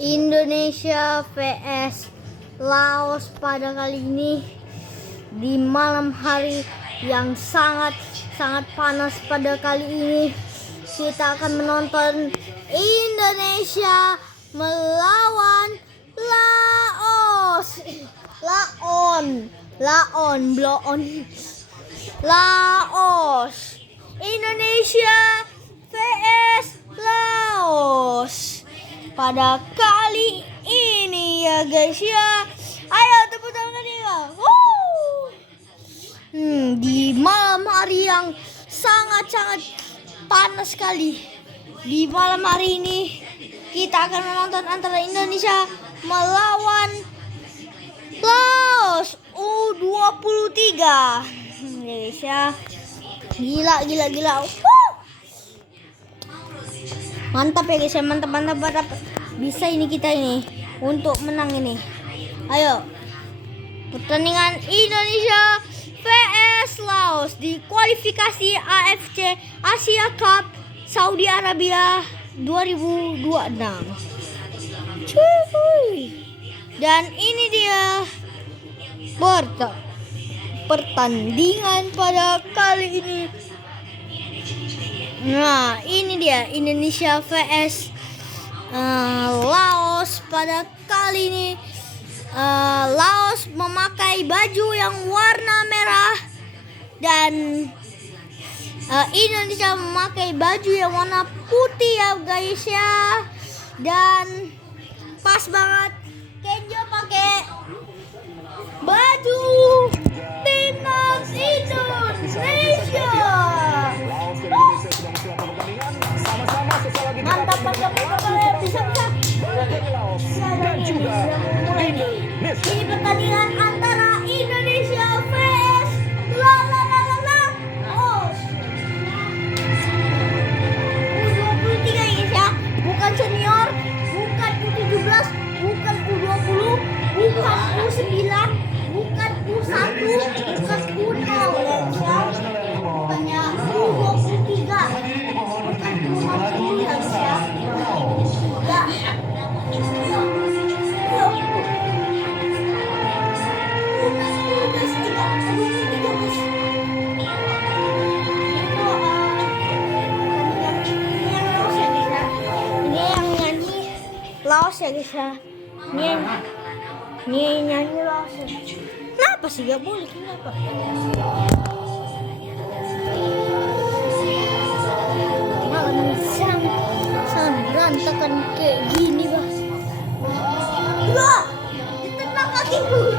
Indonesia vs Laos pada kali ini di malam hari yang sangat panas. Pada kali ini kita akan menonton Indonesia melawan Laos. Laos. Indonesia vs Laos pada kali ini ya guys ya. Ayo tepuk tangan ya. Di malam hari yang sangat panas sekali. Di malam hari ini kita akan menonton antara Indonesia melawan Laos U23. Guys ya. Gila. Mantap ya guys ya, mantap. Bisa ini kita ini untuk menang ini. Ayo. Pertandingan Indonesia vs Laos di kualifikasi AFC Asia Cup Saudi Arabia 2026. Cuy. Dan ini dia pertandingan pada kali ini. Nah, ini dia Indonesia vs Laos pada kali ini. Laos memakai baju yang warna merah dan Indonesia memakai baju yang warna putih ya guys ya. Dan pas banget Kenjo pakai baju timnas Indonesia. Mantap bisa. Ini pertandingan antara Indonesia vs Laos. U23 guys ya, bukan senior, bukan U17, bukan U20, bukan U9, bukan U1, bukan U0 guys ya. Bukannya U23, bukan U20 guys ya. Laos ya guys ya. Ini nyanyi Laos ya. Kenapa sih gak boleh? Kenapa? Malam sangat berantakan kayak gini bang. Wah, ditendang kakiku.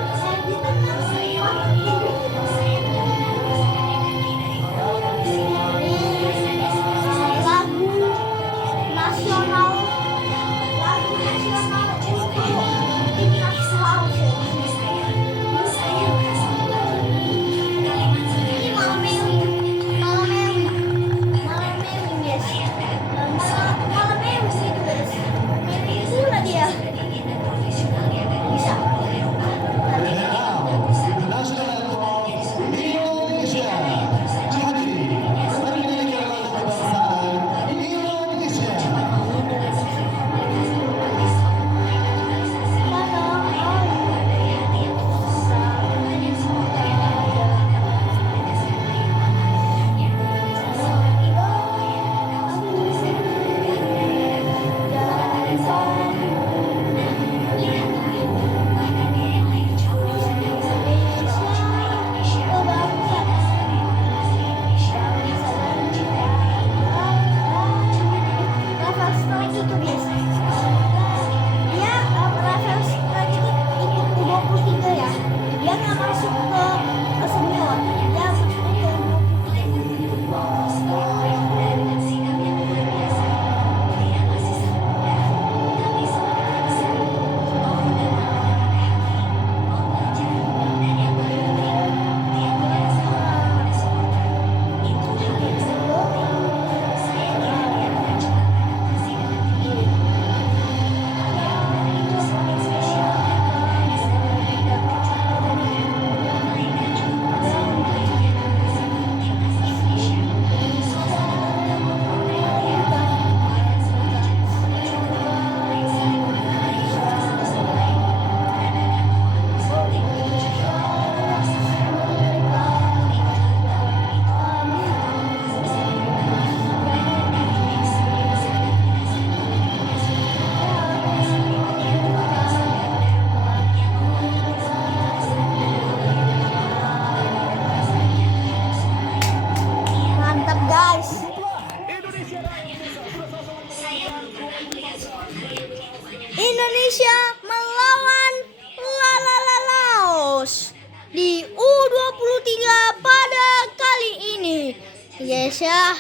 Indonesia melawan Laos di U23 pada kali ini. Guys ya,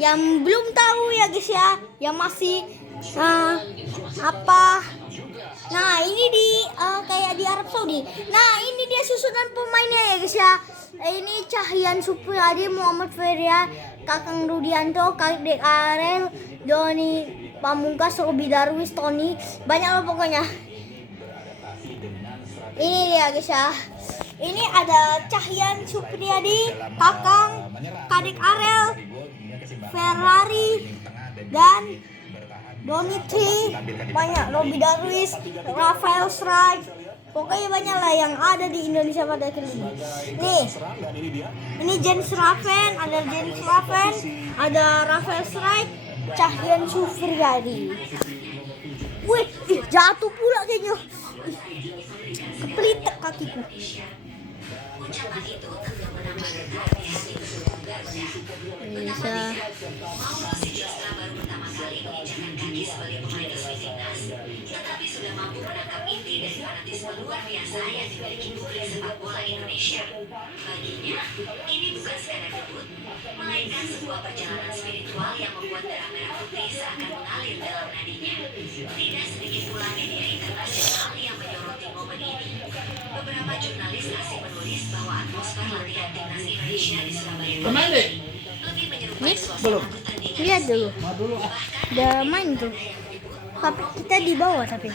yang belum tahu ya guys ya, yang masih nah ini di kayak di Arab Saudi. Nah ini dia susunan pemainnya ya guys ya. Ini Cahyan Supriyadi, Muhammad Feria, Kakang Rudianto, Kadek Arel, Doni Pamungkas, Robi Darwis, Tony, banyak loh pokoknya. Ini dia guys ya. Ini ada Cahyan Supriyadi, Kakang, Kadek Arel, Ferrari, dan Donitri, banyak Robi Darwis, Rafael Strike, pokoknya banyak lah yang ada di Indonesia pada kali ini. Nih, ini Jens Raven, ada Rafael Strike, Cahyan Supriyadi. Wih, jatuh pula kayaknya. Kepelitek kakiku. Bisa. Sebagai pemain resmi timnas, tetapi sudah mampu menangkap inti dari fanatisme luar biasa yang dimiliki publik sepak bola Indonesia. Baginya, ini bukan sekadar debut, melainkan sebuah perjalanan spiritual yang membuat darah merah putih seakan mengalir dalam nadinya. Tidak sedikit pula media internasional yang menyoroti momen ini. Beberapa jurnalis asing menulis bahwa atmosfer latihan timnas Indonesia di Surabaya lebih menyerupai suasana pertandingan. Lihat dulu. Udah main tuh. Tapi kita di bawah tapi.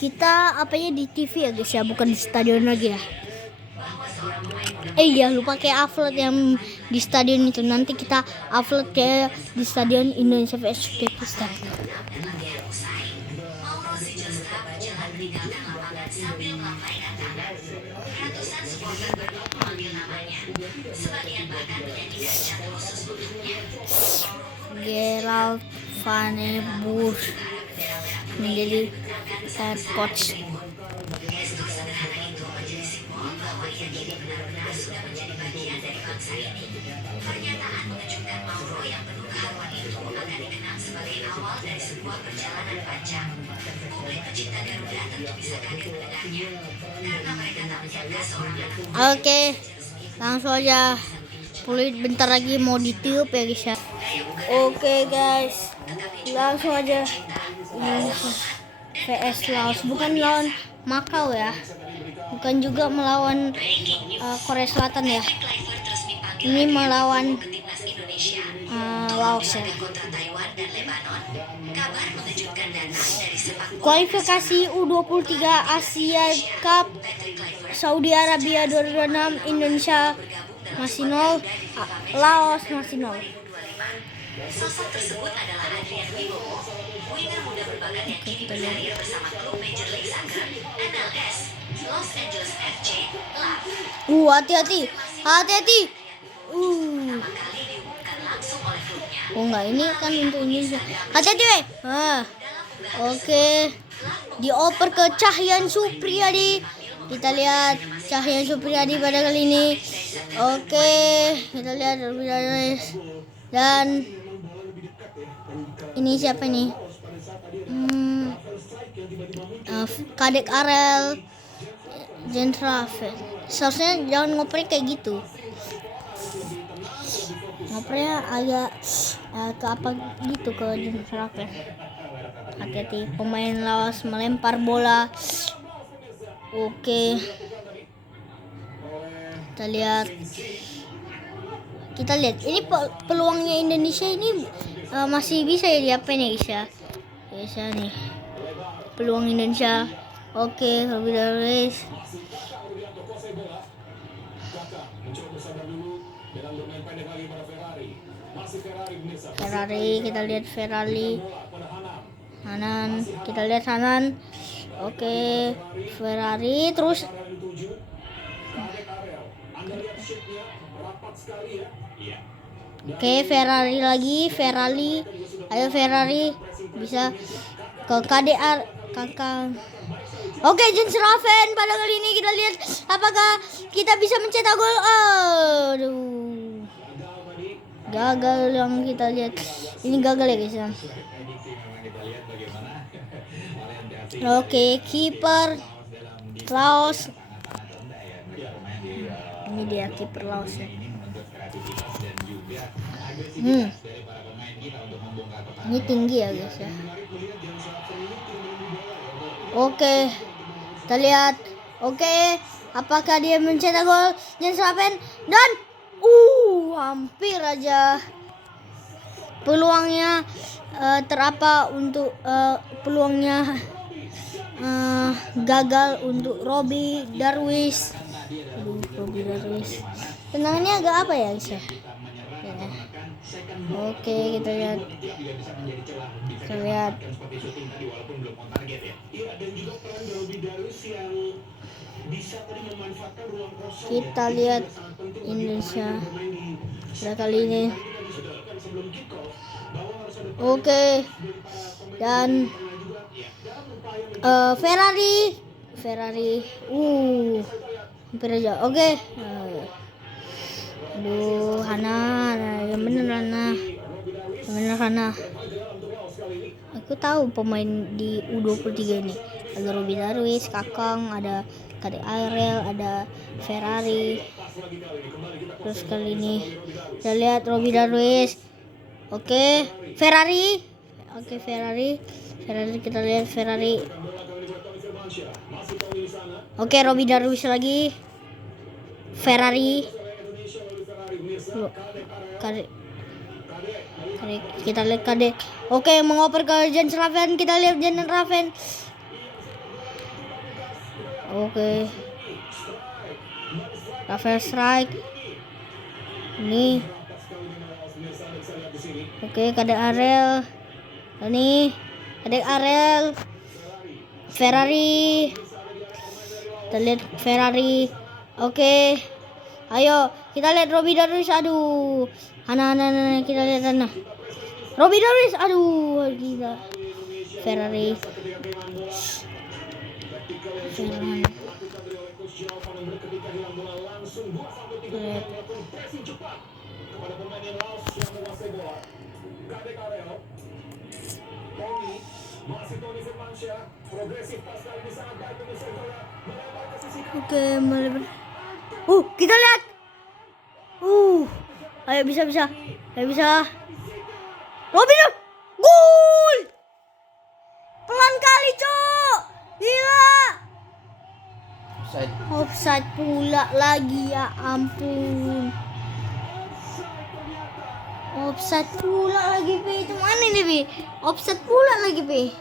Kita apanya di TV ya guys ya, bukan di stadion lagi ya. Iya, lupa kayak upload yang di stadion itu. Nanti kita upload kayak di stadion Indonesia vs Uzbekistan. Sambil melambaikan tangan, ratusan supporter berebut memanggil namanya. Sebagian bahkan menyanyikan chant khusus untuknya. Gerald Van Boer menjadi head coach. Gestur sederhana itu menjadi simbol bahwa ia kini benar-benar sudah menjadi bagian dari bangsa ini. Pernyataan mengejutkan Mauro yang penuh keharuan itu akan dikenang sebagai awal dari sebuah perjalanan panjang. Publik pecinta Garuda tentu bisa kaget mendengarnya, karena mereka tak menyangka seorang anak. Oke, langsung aja. Pulih bentar lagi mau ditiup ya guys ya. Oke guys, langsung aja. PS Laos, bukan lawan Makau ya, bukan juga melawan Korea Selatan ya. Ini melawan Laos ya. Kualifikasi U23 Asia Cup Saudi Arabia 2006, Indonesia masih 0, Laos masih 0. Sosok tersebut adalah Adrian Wibowo, winger muda berbakat yang kini berkarir bersama klub Major League Soccer MLS Los Angeles FC. Hati-hati. Oh enggak, ini kan untuk Indonesia. Hati-hati weh. Oke. Dioper ke Cahyan Supriyadi. Kita lihat Cahyan Supriyadi pada kali ini. Oke, kita lihat dan ini siapa nih? Kadek Arel, Jens Raven. Seharusnya jangan ngoper kayak gitu. Ngopernya agak ke apa gitu ke Jens Raven. Hati-hati, pemain Laos melempar bola. Oke. Kita lihat ini peluangnya Indonesia ini masih bisa ya diapain ya guys ya. Guys ya nih. Peluang Indonesia. Oke, Robi Darwis. Ferrari, kita lihat Ferrari. Hanan, kita lihat Hanan. Oke, Ferrari terus. Oke, Ferrari lagi, ayo Ferrari bisa ke KDR Kakang. Oke, Jens Raven pada kali ini kita lihat apakah kita bisa mencetak gol. Aduh, gagal yang kita lihat. Ini gagal ya guys ya. Oke, kiper Laos. Ini dia kiper Laos ya. Ini tinggi ya guys ya. Oke, kita lihat. Oke, apakah dia mencetak gol? Jens Slaven dan hampir aja peluangnya terapa untuk peluangnya gagal untuk Robby Darwish. Robby Darwish. Tenangnya agak apa ya guys ya? Oke, kita lihat. Kita lihat Indonesia pada kali ini. Oke. Dan Ferrari hampir aja. Oke. Aduh, Hana, yang bener Hana. Aku tahu pemain di U23 ini. Ada Robby Darwish, Kakang, ada Kadek Ariel, ada Ferrari. Terus kali ini kita lihat Robby Darwish. Oke, Ferrari. Kita lihat Ferrari. Oke, Robby Darwish lagi. Ferrari. Kita lihat Kadek. Oke, mengoper ke Jens Slaven. Kita lihat Jens Slaven. Oke. Rafael Strike. Ini. Oke, Kadek Ariel. Ini Kadek Ariel. Ferrari. Kita lihat Ferrari. Oke. Ayo, kita lihat Robby Darwish. Aduh. Hana, kita lihat Hana. Robby Darwish. Aduh, gila. Ferrari. Oke, kita lihat. Ayo bisa. Robby Darwish. Gol! Pelan kali, Cok. Gila. Offside pula lagi, ya ampun. Offside pula lagi, Pi. Itu mana nih, Pi? Offside pula lagi, Pi.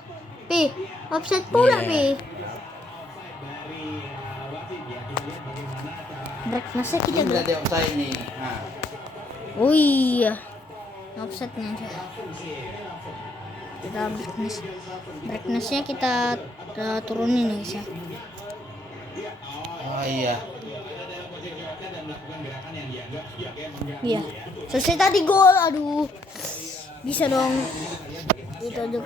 Offside pula, Pi. Brightness-nya kita ada offside nih. Oh iya. Offside-nya aja. Kita brightness-nya kita turunin guys ya. Oh iya. Iya. Selesai tadi gol. Aduh. Bisa dong. Itu aja.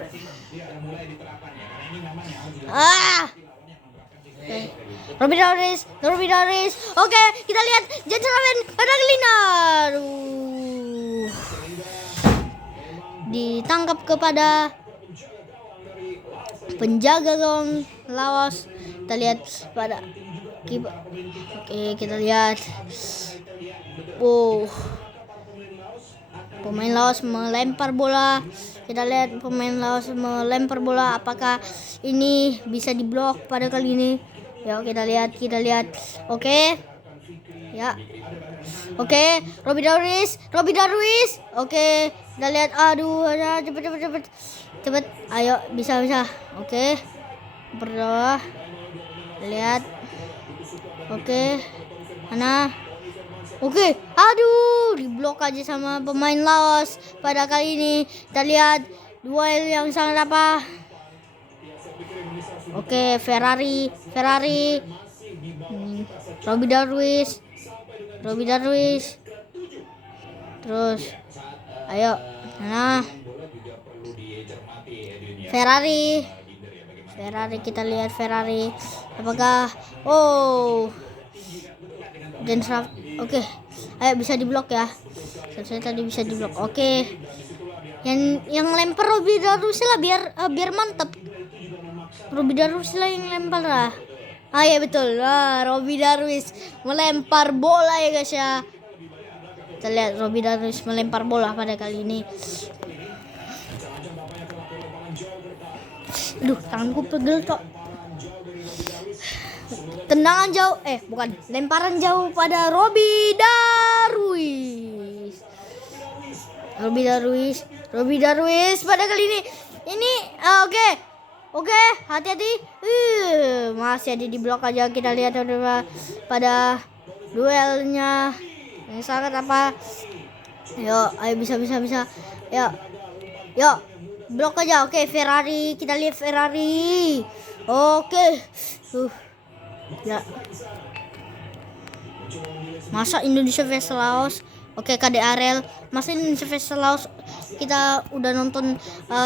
Okay. Robby Darwish. Oke, kita lihat Jens Slaven pada Lina. Ditangkap kepada penjaga gawang Laos. Kita lihat pada kiper. Oke, kita lihat. Pemain Laos melempar bola. Kita lihat pemain Laos melempar bola. Apakah ini bisa diblok pada kali ini? Ya, kita lihat. Oke. Ya. Oke, Robby Darwish. Oke, kita lihat. Aduh, cepet. Ayo, bisa. Oke. Berdoa. Lihat. Oke. Mana? Oke. Aduh, diblok aja sama pemain Laos pada kali ini. Kita lihat duel yang sangat apa? Oke, Ferrari. Robby Darwish. Terus, ayo. Nah, Ferrari. Kita lihat Ferrari. Apakah? Jens Oke. Ayo bisa diblok ya. Saya tadi bisa diblok. Oke. Yang lempar Robby Darwis lah biar mantap. Robby Darwis lah yang lempar lah. Ah ya betul. Robby Darwis melempar bola ya guys ya. Kita lihat Robby Darwis melempar bola pada kali ini. Duh, tanganku pegel kok. Tendangan jauh, bukan, lemparan jauh pada Robby Darwis. Robby Darwis pada kali ini. Oke, hati-hati. Masih ada di blok aja. Kita lihat pada duelnya yang sangat apa. Ayo bisa. Yuk, blok aja. Oke, Ferrari. Kita lihat Ferrari. Oke. Ya. Masa Indonesia vs Laos. Oke, KD Arel. Masa Indonesia vs Laos. Kita udah nonton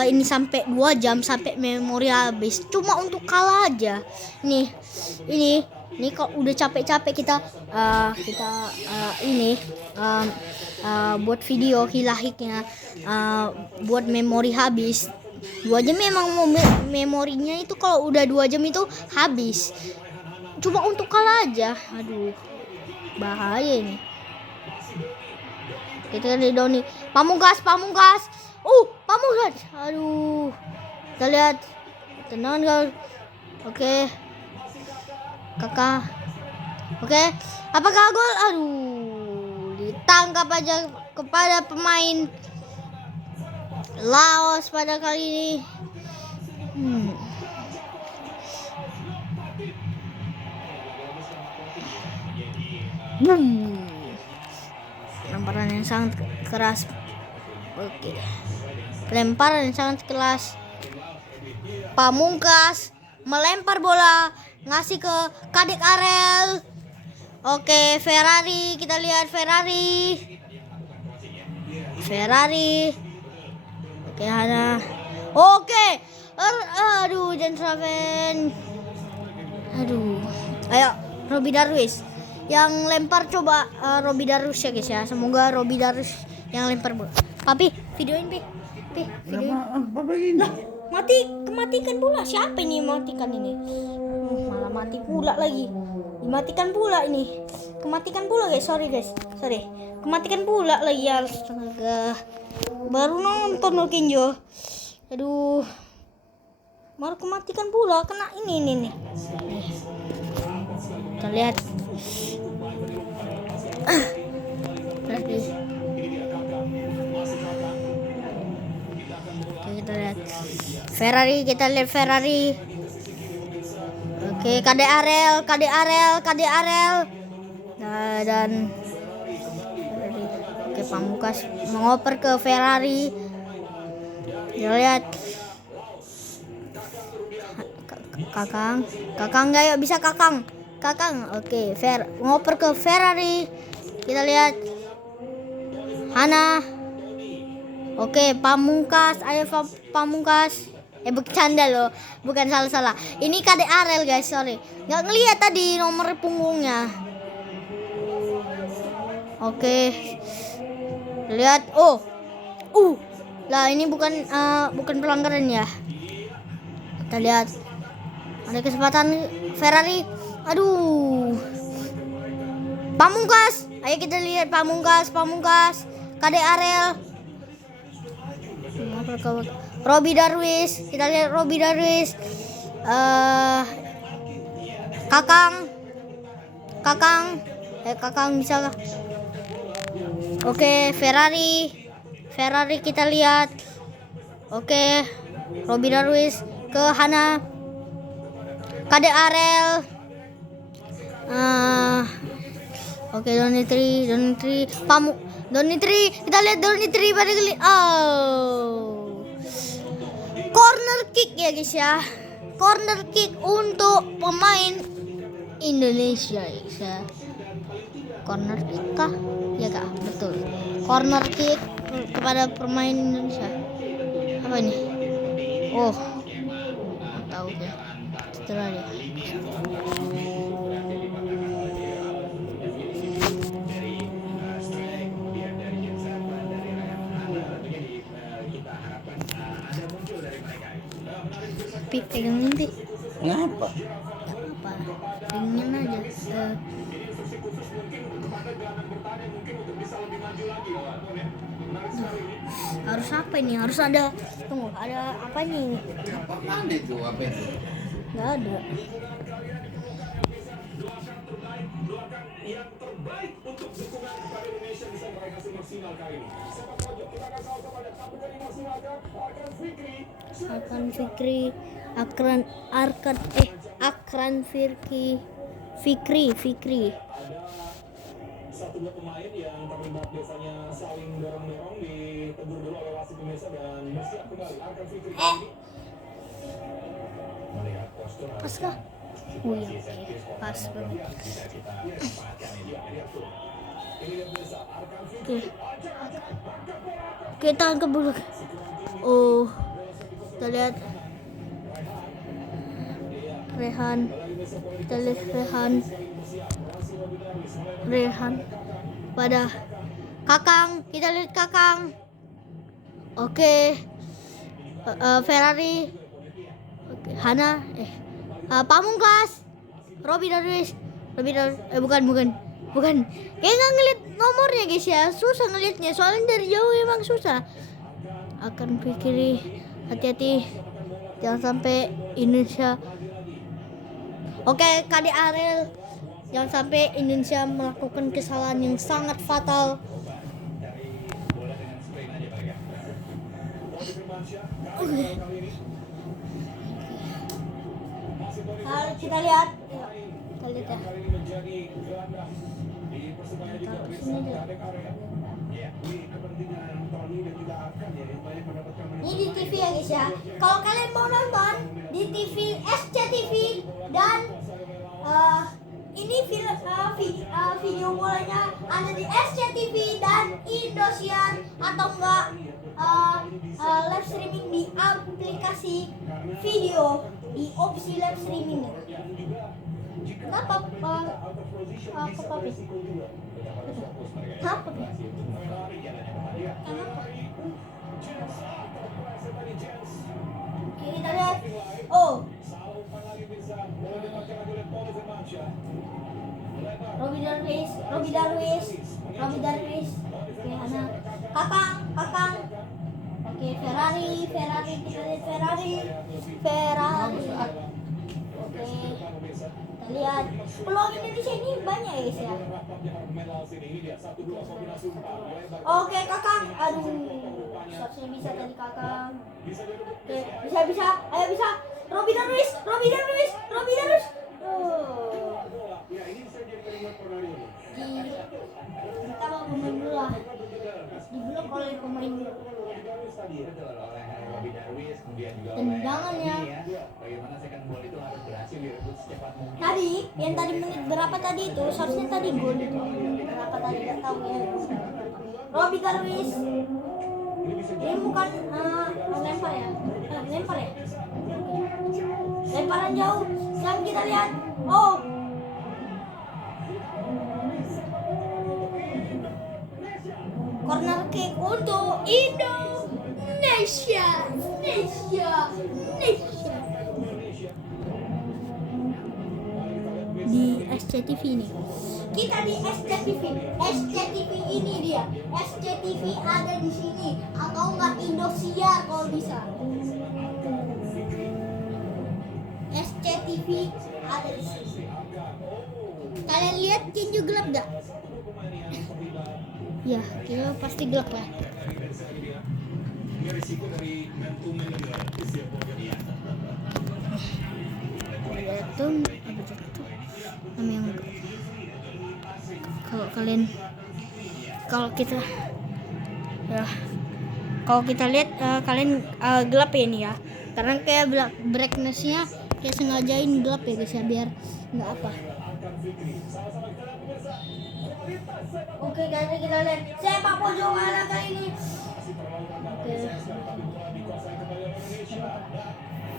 ini sampai 2 jam sampai memori habis. Cuma untuk kalah aja. Ini kok udah capek-capek kita buat video hilahiknya buat memori habis. 2 jam memang memorinya itu kalau udah 2 jam itu habis. Cuma untuk kalah aja. Aduh, bahaya ini. Kita dari Doni. Pamungkas. Pamungkas. Aduh. Kita lihat. Tenang guys. Oke. Kakak. Oke. Apakah gol? Aduh. Ditangkap aja kepada pemain Laos pada kali ini. Lemparan yang sangat keras. Oke. Lemparan yang sangat keras. Pamungkas melempar bola, ngasih ke Kadek Arel. Oke, Ferrari. Kita lihat Ferrari. Oke, Hana. Oke. Aduh, Jentraven. Aduh. Ayo, Robby Darwis. Yang lempar coba Robby Darwis ya guys ya. Semoga Robby Darwis yang lempar bola. Papi, videoin Pi. Videoin. Kematikan pula. Siapa ini matikan ini? Malah mati pula lagi. Dimatikan pula ini. Kematikan pula guys. Sorry. Kematikan pula lagi ya. Astaga. Baru nonton loh Kenjo. Aduh. Baru kematikan pula. Kena ini nih. Kita lihat. Kita lihat Ferrari. Oke, KD Arel. Nah, dan oke, Pamungkas mengoper ke Ferrari. Kita lihat. Kakang enggak, yuk bisa Kakang. Oke, ngoper ke Ferrari. Kita lihat Hana. Oke, Pamungkas. Ayo Pamungkas. Bercanda loh. Bukan salah. Ini KD Arel guys, sorry. Nggak ngeliat tadi nomor punggungnya. Oke. Lihat. Lah ini bukan pelanggaran ya. Kita lihat. Ada kesempatan Ferrari. Aduh. Pamungkas. Ayo kita lihat Pamungkas. KD Arel. Robby Darwis. Kita lihat Robby Darwis. Kakang. Kakang bisa. Oke, Ferrari kita lihat. Oke, Robby Darwis ke Hana. KD Arel. Oke, Donitri. Donitri, kita lihat Donitri pada kali. Corner kick ya guys ya. Corner kick untuk pemain Indonesia ya guys ya. Corner kick kah? Ya kak, betul. Corner kick kepada pemain Indonesia. Apa ini? Tahu ya. Setelah dia. Pi, pegangin Pi. Kenapa? Gak apa, pegangin aja. Harus apa ini? Harus ada, tunggu, ada apa nih? Apaan itu? Apa itu? Gak ada. Akran Fikri, Akran Fikri. Satu dua pemain yang terlibat biasanya saling dorong-dorong ditegur dulu oleh wasit pemirsa dan bersiap kembali akan Fikri ini melihat postur Pas kah? Oh iya, oke. Pas bro. bisa kita manfaatkan ini lihat tuh ini dia pemirsa Arkan Oke. Fikri Kita tangkap dulu. Oh, kita lihat Rehan. Kita lihat Rehan. Pada Kakang, kita lihat Kakang. Oke. Ferrari. Oke, Hana. Pamungkas. Robby Darwish. Bukan. Kayak nggak ngeliat nomornya guys ya. Susah ngeliatnya. Soalnya dari jauh emang susah. Akan pikiri, hati-hati. Jangan sampai Indonesia. Oke, Kade Ariel. Jangan sampai Indonesia melakukan kesalahan yang sangat fatal. Kalau kita lihat, kita lihat ya. kali ini menjadi gelandang di Persebaya juga Taruh pemirsa sini deh. Kadek Area ya ini kepentingan Tony dan juga Arkan ya yang banyak mendapatkan Ini di TV ya guys ya. Kalau kalian mau nonton di TV SCTV dan ini video bolanya ada di SCTV dan Indosiar atau enggak live streaming di aplikasi video di opsi live streaming. Kenapa Papi? Kenapa? Oke, kita lihat. Oh, Robby Darwish. Oke, Hana. Kakang. Oke, Ferrari. Kita lihat Ferrari. Oke, kita lihat. Peluang Indonesia ini banyak ya guys ya. Oke, Kakang. Aduh, shotnya bisa tadi Kakang. Oke, bisa. Ayo bisa. Robby Darwish. Kita mau pemain dulu lah. Diblok oleh pemain dulu. Tendangannya. Tadi, yang tadi menit berapa tadi itu? Seharusnya tadi gol itu. Berapa tadi nggak tahu ya. Robby Darwish. Ini bukan lempar ya? Lemparan jauh. Yang kita lihat. Oh. Corner kick untuk Indonesia. Di SCTV ini. Kita di SCTV. SCTV ini dia. SCTV ada di sini atau enggak Indosiar kalau bisa. SCTV ada di sini. Kalian lihat tinju gelap enggak? Ya, kita pasti gelap lah. ini risiko dari momentum Itu nama yang kalau kita lihat kalian gelap ya ini ya, karena kayak brightness-nya kayak sengajain gelap ya guys ya, biar nggak apa. Oke guys, kita lihat sepak pojokan kali ini. Oke.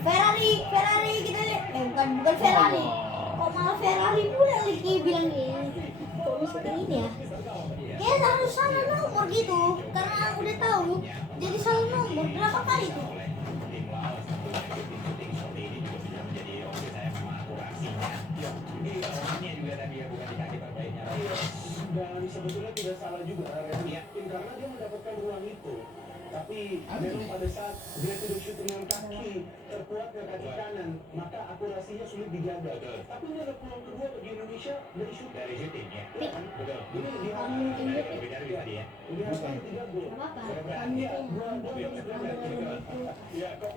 Ferrari kita lihat. Bukan Ferrari. Kok malah Ferrari pula lagi bilang gini. Kok bisa kayak gini ya? Kayaknya harus salah nomor gitu. Karena udah tahu jadi salah nomor berapa kali tuh. dan sebetulnya tidak salah juga ya. Karena dia mendapatkan ruang itu. Tapi memang pada saat dia tidak shoot dengan kaki terkuat ke kaki kanan, maka akurasinya sulit dijaga. Tapi ini ada peluang kedua bagi Indonesia dari shooting ya. Kan? Betul. Ini diharapkan tadi ya. Diharapkan 3 gol.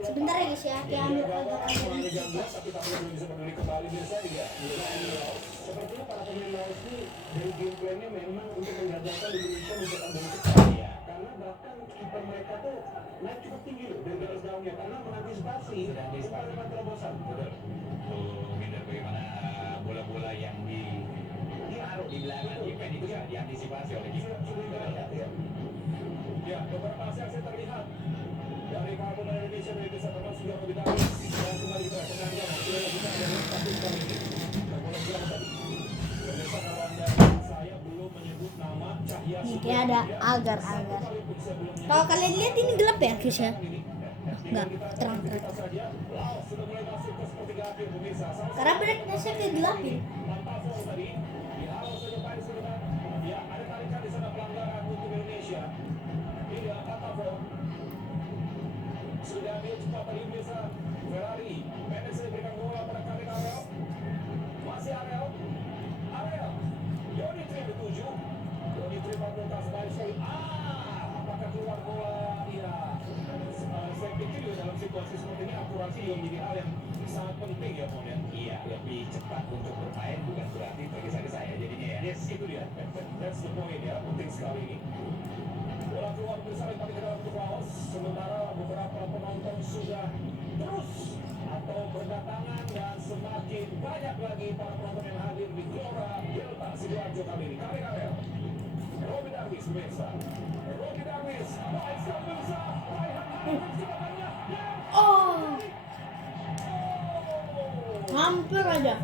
Sebentar ya guys ya, dia ambil agak-agak Tapi kalau belum bisa memilih kembali biasa ya. Sepertinya para pemain Laos ini dari game plan-nya memang untuk menggagalkan Indonesia mencetak gol cepat ya. Karena bahkan kiper mereka tuh naik cukup tinggi loh dari garis gawangnya karena mengantisipasi umpan terobosan. Betul. Menghindar bagaimana bola-bola yang ditaruh di belakang event itu ya diantisipasi oleh kiper. Ya, beberapa aksi terlihat dari para pemain Indonesia dari bisa termasuk juga lebih dalam dan kembali ke penangan sudah bisa ada satu kali ini. Bola bilang tadi. Pemirsa kalau anda saya belum menyebut nama Cahya nih, kayak ada agar-agar. Kalau kalian lihat ini gelap ya guys ya. Enggak, terang-terang. Karena brightness-nya kegelapin. Sudah dia cepat tadi biasa Ferrari Mendes berikan bola pada kaki Arel. Masih Arel Yoni Tri bertuju Yoni Tri pamungkas baik sekali. Apakah keluar bola? Iya. Saya pikir juga dalam situasi seperti ini akurasi yang menjadi hal yang sangat penting ya Mon ya. Iya, lebih cepat untuk bermain bukan berarti tergesa-gesa ya jadinya ya. Yes, itu dia. That's the point ya, penting sekali ini. Bola keluar bersama tapi ke dalam untuk Laos. Sementara beberapa penonton sudah terus atau berdatangan dan semakin banyak lagi para penonton yang hadir di Gelora Delta Sidoarjo kali ini. Karel Robby Darwis pemirsa. Robby Darwis baik pemirsa. Oh, hampir aja.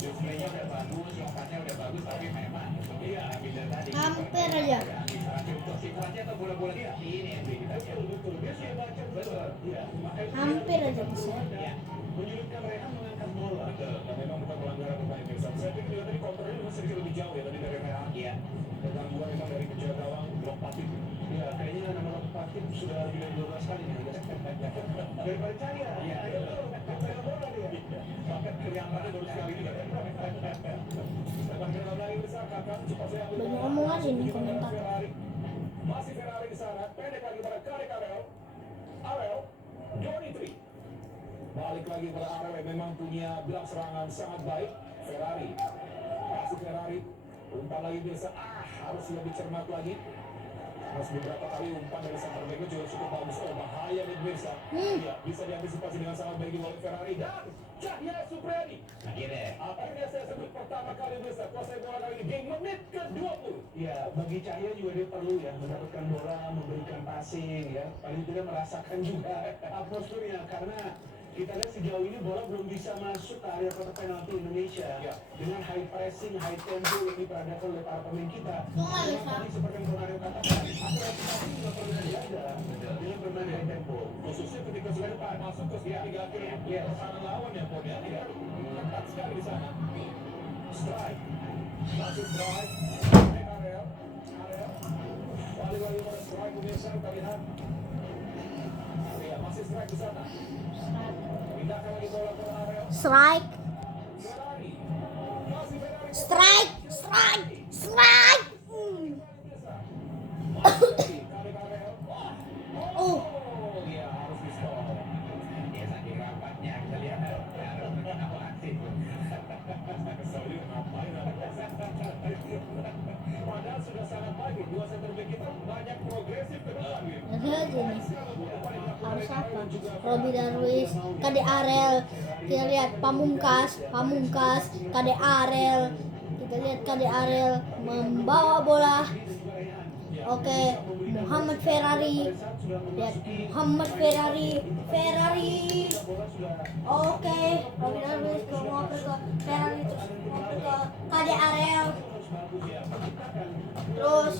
Displaynya udah bagus, lompatnya udah bagus tapi memang iya bila tadi Hampir aja. untuk situasinya atau bola-bola ini yang kita betul dia sudah baca betul ya Hampir aja bisa. ya menyulitkan Rehan mengangkat bola betul dan memang bukan pelanggaran pemain Mirsa. Saya pikir juga tadi counternya memang sedikit lebih jauh ya tadi dari Rehan iya dengan gua memang dari penjaga gawang Lompatin ya kayaknya nama Lompatin sudah lebih dari 12 kali nih dari Percaya ya betul pegang bola dia bahkan kelihatannya baru sekali juga Banyak omongan ini komentar. Masih Ferrari di sana, pendek lagi pada Arel, Yoni Tri. Balik lagi pada Arel yang memang punya bilang serangan sangat baik. Ferrari, umpan lagi biasa. Harus lebih cermat lagi. Harus beberapa kali umpan dari center back juga cukup bagus. Bahaya nih biasa. Ya, bisa diantisipasi dengan sangat baik oleh Ferrari dan Cahya Supriyadi. Akhirnya saya sebut pertama kali biasa kuasai bola kali ini di menit ke-20. Ya, bagi Cahya juga dia perlu ya mendapatkan bola, memberikan passing ya. Paling tidak merasakan juga atmosfernya karena kita lihat sejauh ini bola belum bisa masuk ke area kotak penalti Indonesia ya. Dengan high pressing, high tempo yang diperadakan oleh para pemain kita. Tadi seperti yang Ronaldo katakan, akselerasi juga perlu dijaga dengan bermain high tempo. Khususnya ketika sudah masuk ke tiga akhir ya pertahanan lawan ya Pon ya. Ketat sekali di sana. Strike, masih strike. Arel, balik lagi pada strike pemirsa kita lihat. Ya masih strike di sana. Pindahkan lagi bola ke Arel. Strike, Ferrari, masih Ferrari. strike, strike, strike. Oh, Dia harus di stop. Ya saking rapatnya kita lihat harus apa aksi. Sorry ngapain? Padahal sudah sangat baik dua center back kita banyak progresif ke depan gitu. lihat ini. Harus apa? Robby Darwis, Kade Arel. Kita lihat Pamungkas, Kade Arel. Kita lihat Kade Arel membawa bola. Oke, Muhammad Ferrari. Lihat Muhammad Ferrari. Oke, Robby Darwis ke Ferrari terus ke Kade Arel. Terus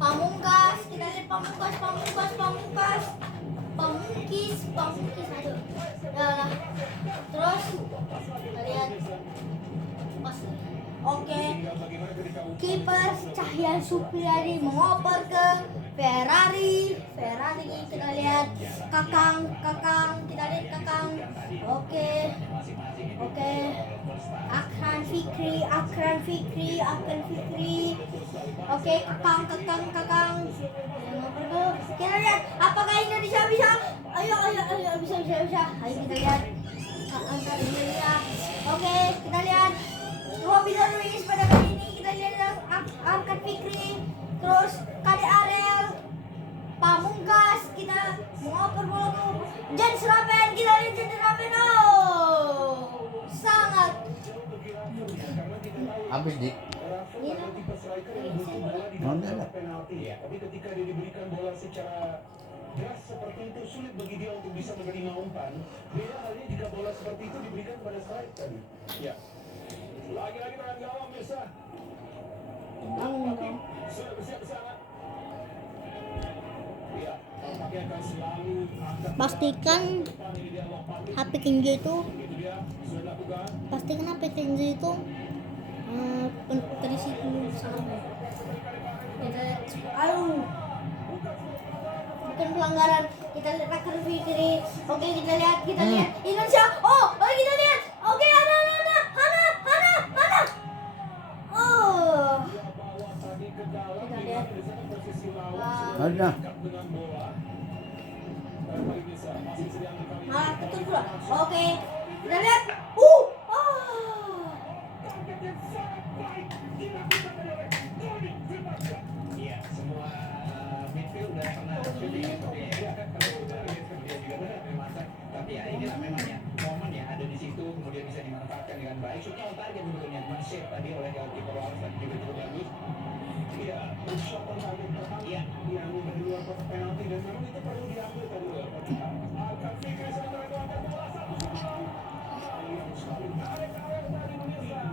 Pamungkas, kita lihat Pamungkis aduh. Terus kita lihat pas Oke. Kiper Cahya Supriyadi mengoper ke Ferrari. Kita lihat Kakang kita lihat Kakang. Oke. Akran Fikri. Oke, Kakang. Kita lihat apakah Indonesia bisa? Ayo bisa. Ayo kita lihat. Angkat Indonesia. Oke, kita lihat Robby Darwis pada kali ini. Kita lihat Akran Fikri. Terus Kade Arel, Pamungkas, kita mengoper bola tuh. Jens Raven, kita lihat Jens Raven. Oh, sangat. Habis dik. Mana lah? Tapi ketika dia diberikan bola secara deras seperti itu, sulit bagi dia untuk bisa menerima umpan. Beda halnya jika bola seperti itu diberikan pada strike tadi. Ya. Lagi-lagi tangan gawang bisa. Sudah bersiap sana. Ya, tampaknya akan selalu angkat. Pastikan HP Kenzo itu Itu dia sudah dilakukan. pastikan HP Kenzo itu terisi dulu sama. Kita lihat, bukan pelanggaran. Kita lihat Akran Fikri. Oke, kita lihat Indonesia. Kita lihat. Oke, Hana. Oh. Kita lihat. Ada. Betul pula. Oke. Kita lihat. Iya, semua midfield udah pernah shooting seperti ya. Kalau udah lihat kemudian juga benar memasak. Tapi ya inilah memang ya momen ya ada di situ kemudian bisa dimanfaatkan dengan baik. Shootnya on target sebetulnya, men-shape tadi oleh goalkeeper Wales tadi juga cukup bagus. Iya, shot on target pertama yang di luar kotak penalti dan memang itu perlu diambil tadi oleh Akran Fikri sementara itu angkat bola satu sama. Yang selalu tarik tadi pemirsa.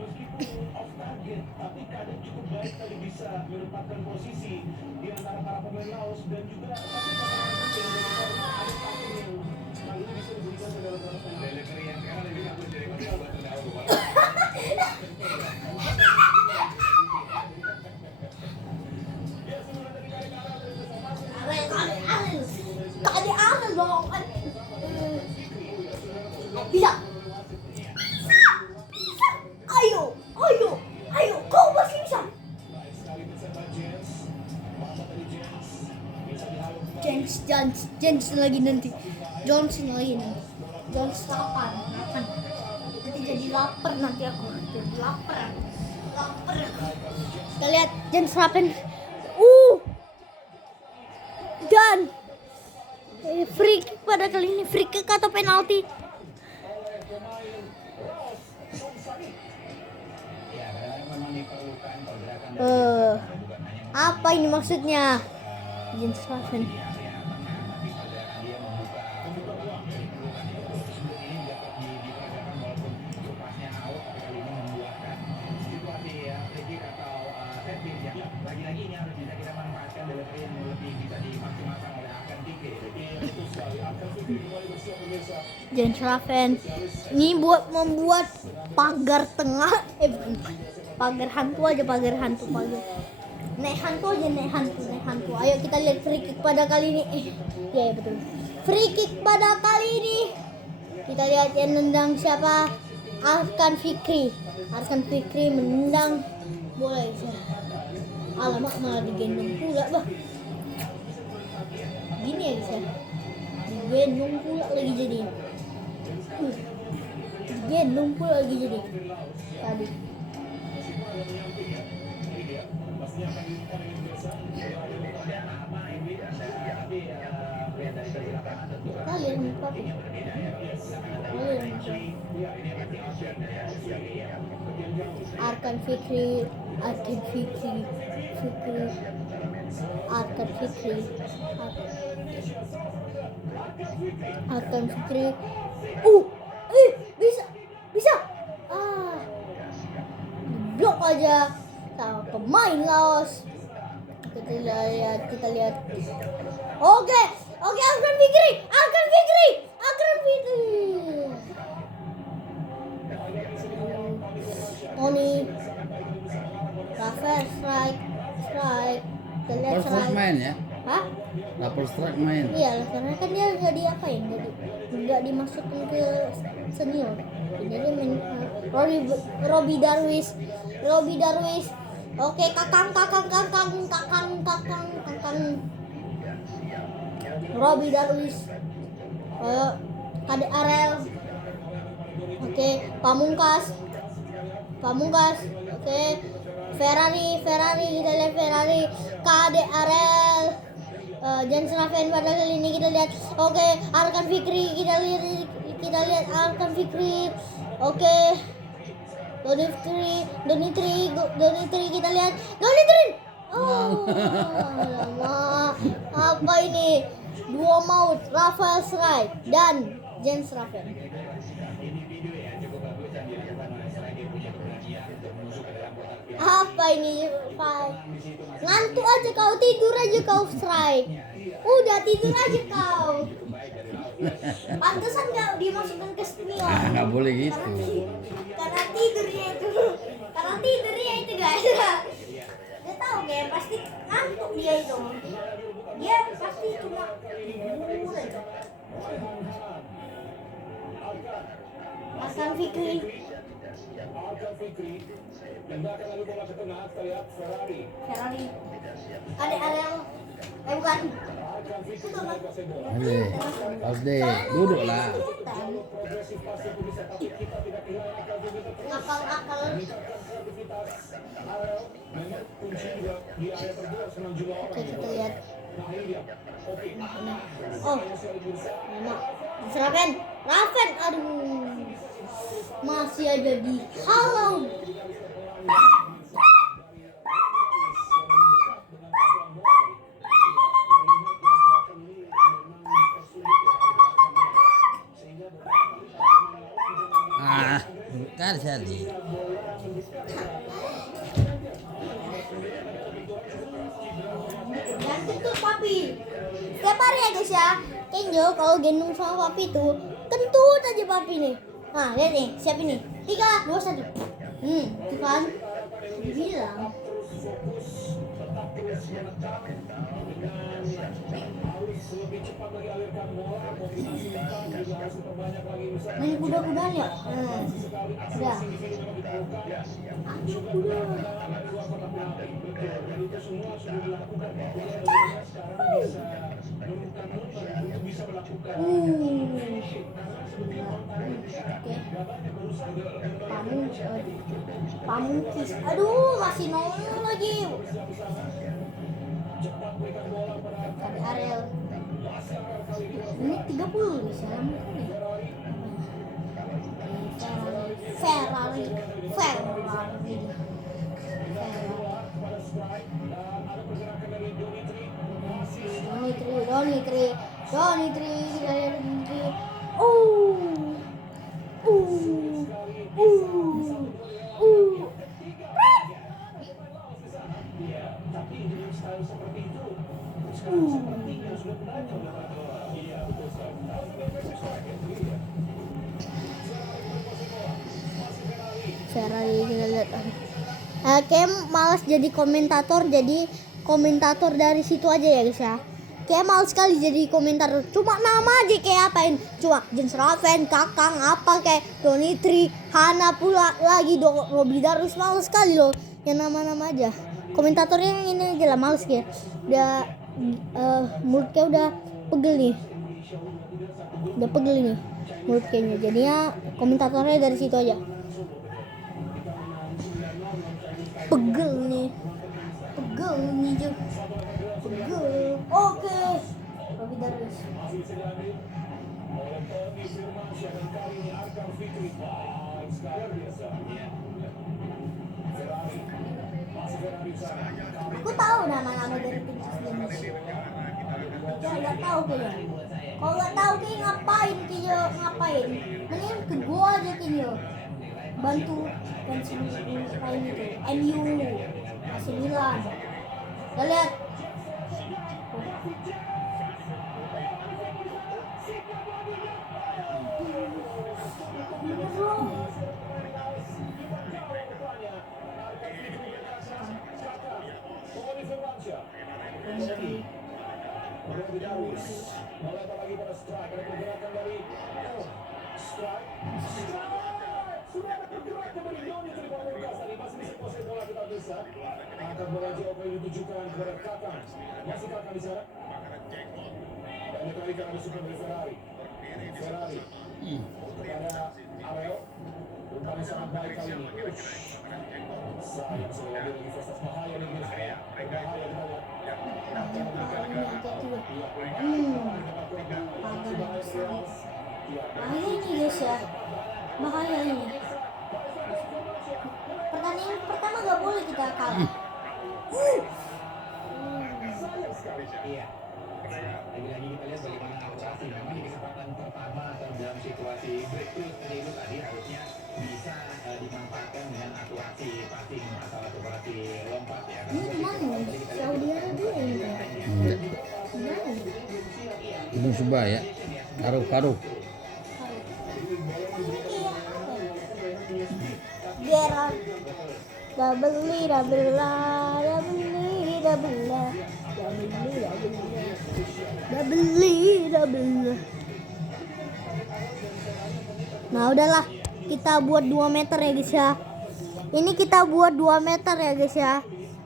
Meskipun off target, tapi kadang cukup baik tadi bisa menempatkan posisi di antara para pemain Laos dan juga satu pemain yang dari corner ada satu yang kali ini bisa diberikan ke dalam kotak penalti. Delivery yang sekarang lebih bagus dari buat terdahulu. Kade Arel dong. Bisa. Ayo, kau masih bisa. Jens lagi nanti. Johnson lagi nanti. Jones 8. Nanti jadi lapar nanti aku. Jadi lapar. Kita lihat Jens Raven. Dan free kick pada kali ini, free kick atau penalti. Ya, kadang-kadang memang diperlukan pergerakan dari bukan hanya Apa ini maksudnya? Jens Raven. di area tengah, tapi pergerakan dia membuka ruang dari pelukan itu. Sebelum ini dapat diperagakan walaupun untuk pasnya out, tapi kali ini membuahkan situasi ya free kick atau set piece yang lagi-lagi ini harus bisa kita manfaatkan delivery yang lebih bisa dimaksimalkan oleh Akran Fikri. Itu sekali Akran Fikri kembali bersiap pemirsa. Jens Raven. Ini buat membuat pagar tengah, bukan. Pagar hantu. Naik hantu. Ayo kita lihat free kick pada kali ini. Ya betul. Free kick pada kali ini. Kita lihat yang nendang siapa? Akran Fikri menendang bola itu. Alamak, malah digendong pula, bah. Gini ya guys ya. Digendong pula lagi jadi. Digendong pula lagi jadi. Tadi. Kalian Akran Fikri. Bisa. Blok aja sama pemain Laos. Kita lihat. Oke, Akran Fikri. Tony strike. Kita lihat First strike strike. main ya. Hah? Double strike main. Iya, karena kan dia nggak diapain, nggak dimasukkan ke senior. Jadi main Robbie Darwish. Oke, kakang. Robbie Darwish. Kade Arel. Oke, Pamungkas. Oke. Ferrari, kita lihat Ferrari. Kade Arel. Jens Raven pada kali ini kita lihat. Oke, Arkan Fikri kita lihat Arkan Fikri. Oke. Doni Tri kita lihat. Doni Tri. Oh, lama. Apa ini? Dua maut, Rafael Srai dan Jens Raven. Apa ini, Pak? Ngantuk aja kau, tidur aja kau, Strike. Udah tidur aja kau. Pantesan gak dimasukkan ke senior. Nggak boleh gitu. Karena tidurnya itu guys. Dia tahu kayak pasti ngantuk dia itu. Dia pasti cuma tidur aja. Hasan Fikri. Ferrari. Ada Ariel. Bukan. Ayo, harus deh, duduk lah. Akal. Oke, kita lihat. Oh, nama Raven. Aduh, masih aja di halau. Kan jadi. Dan kentut papi. Setiap hari ya guys ya. Kenjo kalau gendong sama papi tuh kentut aja papi nih. Nah lihat nih, siap ini. 3, 2, 1. Itu kan dibilang. Main kuda-kudaan ya? Udah. Kuda. Pamungkis. Aduh, masih nongol lagi. Kade Ariel. Ini 30 bisa mungkin. Ferrari. Doni Tri. Kita lihat Doni Tri. Ferrari kita lihat. Kayak malas jadi komentator dari situ aja ya guys ya. Kayak malas sekali jadi komentator. Cuma nama aja kayak apain. Cuma Jens Raven, Kakang, apa kayak Doni Tri, Hana pula lagi Robbie Darwish, malas sekali loh. Yang nama-nama aja. Komentatornya yang ini aja lah, malas kayak. Udah mulutnya udah pegel nih. Mulut kayaknya. Jadinya komentatornya dari situ aja. Pegel nih Jo. Oke. Robbie Darwish. Aku tahu nama-nama dari tim Indonesia. Nggak tahu kayaknya. Kalau nggak tahu kayak ngapain. Mending ke gua aja kayaknya. Bantu lain itu. MU AC Milan. Kita lihat. Melempar lagi pada strike. Ada pergerakan dari strike. Sudah ada pergerakan dari Yoni Filipe Pamungkas tadi. Masih bisa kuasai bola kita bisa. Angkat bola jauh kali ditujukan kepada Kakang. Masih Kakang di sana. Dan dikalikan ada super dari Ferrari. Ferrari kepada Areo. Umpannya sangat baik kali ini. Sayang sudah lagi investasi bahaya nih guys. Bahaya kita lihat. Bahaya ini guys ya. Bahaya ini. Pertandingan pertama gak boleh kita kalah. Iya. Lagi-lagi kita lihat bagaimana akurasi. Memang di kesempatan pertama atau dalam situasi breakthrough tadi harusnya bisa dimanfaatkan dengan akurasi passing atau akurasi lompat ya. Ini kemana nih? Saudi Arabia ini. Gunung Subaya. Karuh. Gerard. Double. Nah udahlah, kita buat 2 meter ya guys ya. Ini kita buat 2 meter ya guys ya.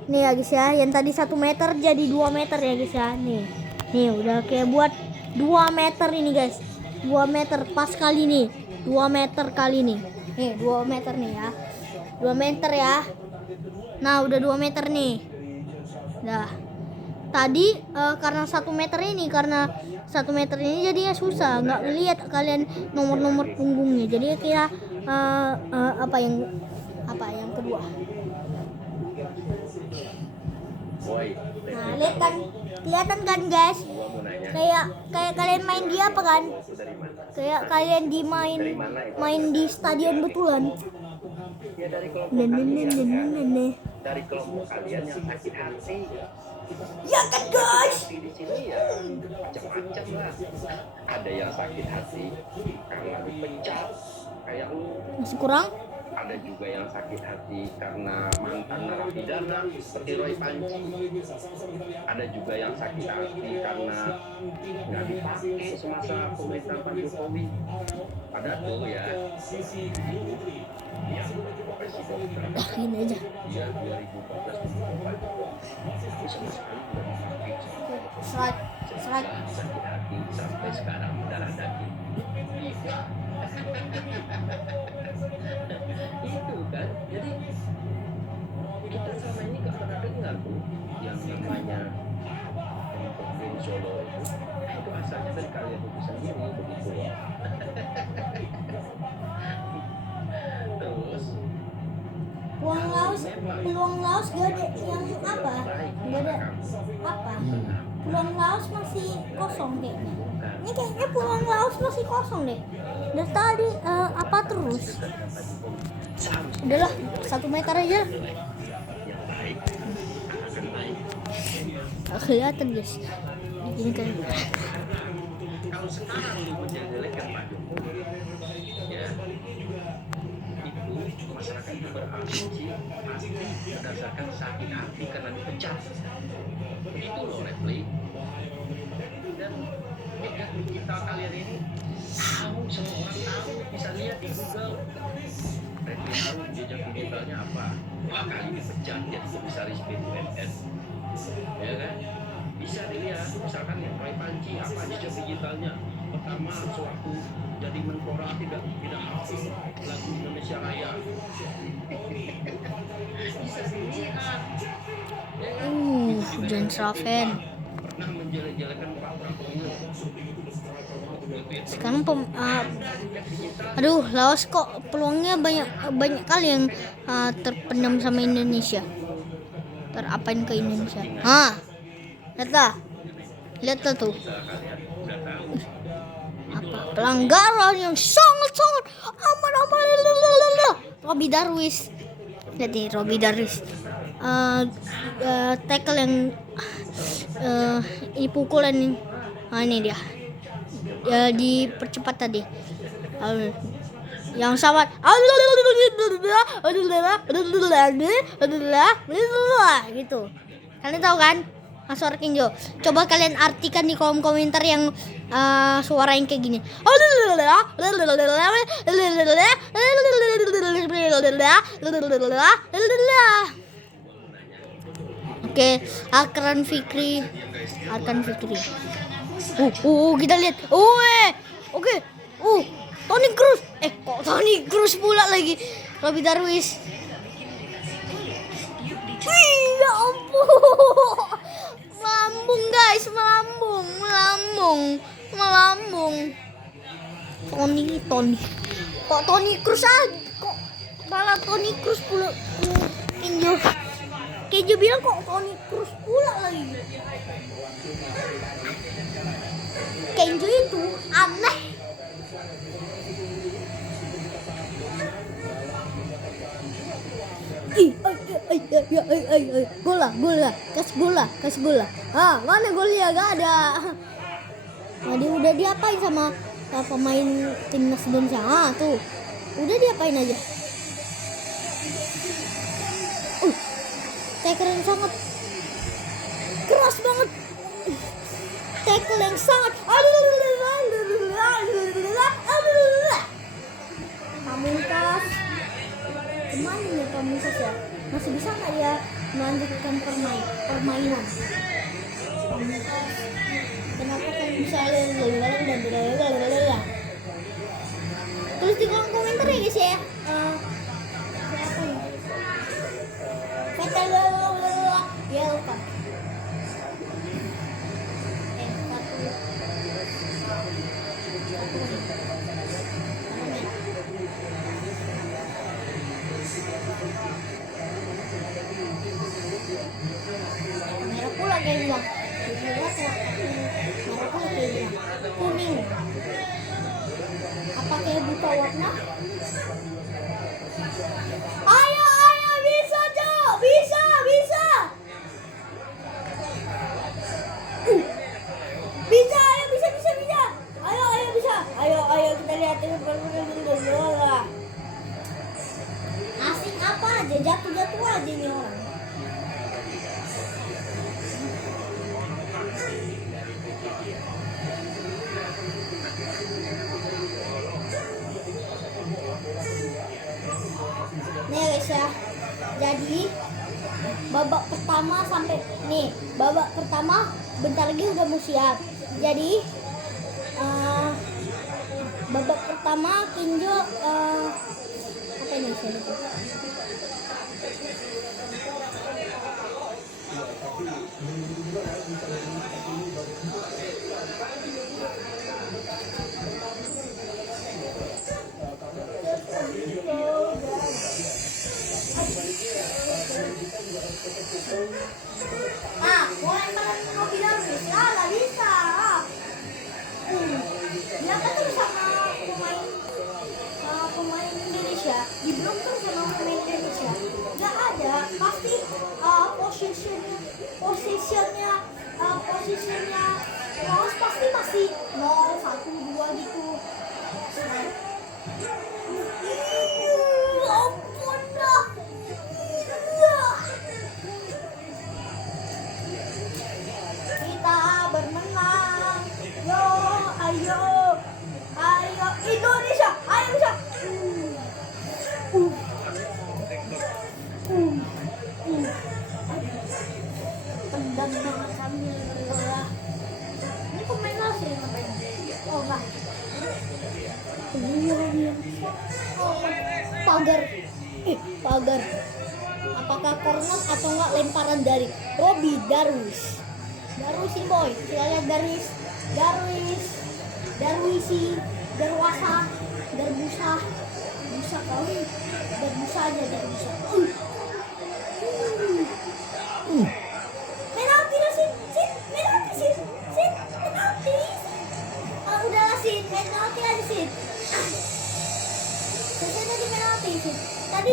Nih ya guys ya, yang tadi 1 meter jadi 2 meter ya guys ya. Nih udah kayak buat 2 meter ini guys. 2 meter pas kali nih. 2 meter kali nih. Nih 2 meter nih ya. 2 meter ya. Nah udah 2 meter nih. Dah. Tadi karena 1 meter ini, jadinya susah, nggak ngelihat kalian nomor punggungnya. Jadi kita apa yang kedua. Nah lihat kan, kelihatan kan guys? Kayak kalian main di apa kan? Kayak kalian main di stadion betulan. Ya dari kelompok dari kelompok kalian yang sakit hati. Ya kan guys? Di sini ya macam-macam lah. Ada yang sakit hati karena dipecat kayak lu. Masih kurang? Ada juga yang sakit hati karena mantan narapidana seperti Roy Panji. Ada juga yang sakit hati karena nggak dipakai semasa pemerintahan Pak Jokowi. Ada tuh ya. Ya, presiden Ini aja. dia 2014 itu sama sekali belum dipakai. Serat. Sakit hati sampai sekarang darah daging. Itu kan, jadi kita selama ini gak pernah dengar tuh yang namanya kelompok Green Solo itu asalnya dari kalian itu sendiri begitu loh. Terus Peluang Laos gak ada yang apa? Gak ada apa? Peluang Laos masih kosong kayaknya. Ini kayaknya peluang Laos masih kosong deh. Dari tadi apa terus? Udahlah 1 meter aja. yang baik akan naik. Gak kelihatan guys. Ini kan. Kalau sekarang lu menjelek-jelekan Pak Jokowi, ya itu masyarakat itu berasumsi pasti berdasarkan sakit hati karena dipecat. Begitu loh Refli. Dan media digital kalian ini tahu, semua orang tahu, bisa lihat di Google. Refli tahu jejak digitalnya apa? 2 kali dipecat jadi komisaris BUMN, ya kan? Bisa dilihat, misalkan yang Roy Panji apa jejak digitalnya. Pertama, sewaktu jadi menpora tidak hafal lagu Indonesia Raya. Bisa dilihat. Ya kan? John Traven. Pernah menjelek-jelekan Pak Prabowo. Sekarang aduh, Laos kok peluangnya banyak kali yang terpendam sama Indonesia. Terapain ke Indonesia. Lihat tuh. Apa pelanggaran yang sangat amat. Robby Darwish. Lihat nih Robby Darwish. Tackle yang ini pukulan ini. Ini dia. Dipercepat tadi. Yang sama gitu. Kalian tahu kan? suara Kenjo. Coba kalian artikan di kolom komentar yang suara yang kayak gini. Oke, Arkan Fikri. Kita lihat. Oke. Toni Kroos. Kok Toni Kroos pula lagi? Robby Darwish. Wih, ya ampun. Melambung guys, melambung. Toni. Kok Toni Kroos aja? Kok malah Toni Kroos pula? Kenjo bilang kok Toni Kroos pula lagi. Kenjo itu aneh. Kasih bola. Mana golnya? Gak ada. Dia udah diapain sama pemain timnas Indonesia? Tuh. Udah diapain aja. Tackle yang sangat keras banget. Tackle yang sangat Pamungkas. Kemana ya Pamungkas ya? Masih bisa nggak ya melanjutkan permainan? Pamungkas. Kenapa kan bisa tulis di kolom komentar ya guys ya. Siapa ya? Welcome. Merah pula kayak bilang. Merah pula kayak bilang. Kuning. Apa kayak buta warna? Ayo bisa Cok, bisa. Bisa. Ayo kita lihat asing apa aja, jatuh aja nih orang. Nih guys ya. Jadi babak pertama bentar lagi udah mau siap. Jadi babak pertama Kenjo apa ini saya lupa. Mulai malam Robby Darwish lah bisa. Dia kan tuh sama pemain Indonesia, dibilang tuh sama pemain Indonesia nggak ada, pasti posisinya Rose pasti masih 0-1-2 gitu. Ampun dah. Kita bermenang. Ayo Indonesia, ayo bisa. Tendang banget kami. Ini pemain asing ngapain? Oh enggak. Pagar. Apakah corner atau enggak lemparan dari Robby Darwish? Darwishin boy, kita lihat Darwishi, Darbusa aja. Penalti lah sih, penalti. Udahlah sih, penalti aja sih. Selesai tadi penalti sih. Tadi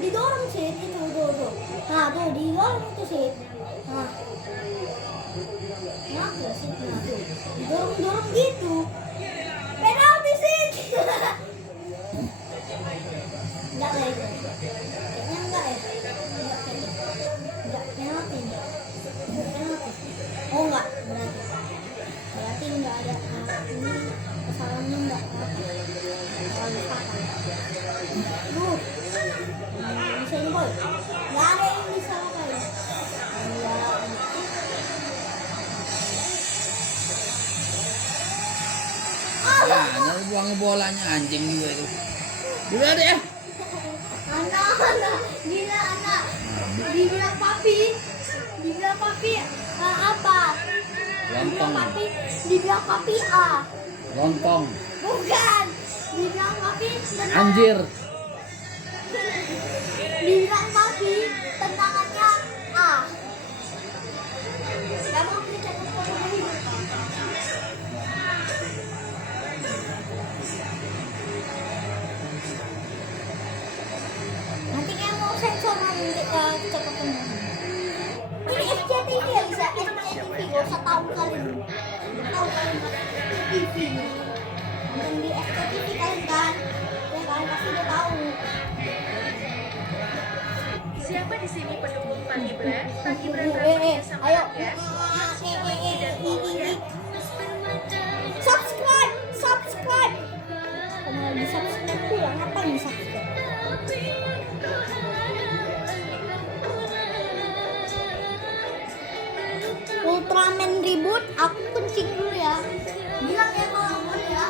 didorong sih itu tuh. Nah tuh didorong itu sih. Nah sih, tuh didorong gitu. Penalti sih. Enggak lah itu. Kayaknya enggak ya. Enggak penalti. Ini kesalahannya enggak terlalu fatal. Duh, bisa ini boy. Nggak ada yang bisa apa ya? Iya. Ya, nanti buang bolanya anjing juga itu. Udah deh ya. Anak, gila anak. Dibilang papi apa? Lontong. Dibilang papi A. Lontong. Bukan. Dibilang papi tenang. Anjir. Dibilang papi tendangannya A. Gak mau kita cakap. Nanti kayak mau sensor nanti catatan. Ini SCTV ya bisa SCTV gak usah tahu kalian. Tahu kalian SCTV. Nonton di SCTV kalian kan? Ya kalian pasti udah tahu. Siapa di sini pendukung Pak Gibran? Pak Gibran sama Ayo. rakyat. Subscribe. Kamu di subscribe tuh ngapain di subscribe? Ultraman ribut, aku kencing dulu ya. Bilang ya kalau boleh ya.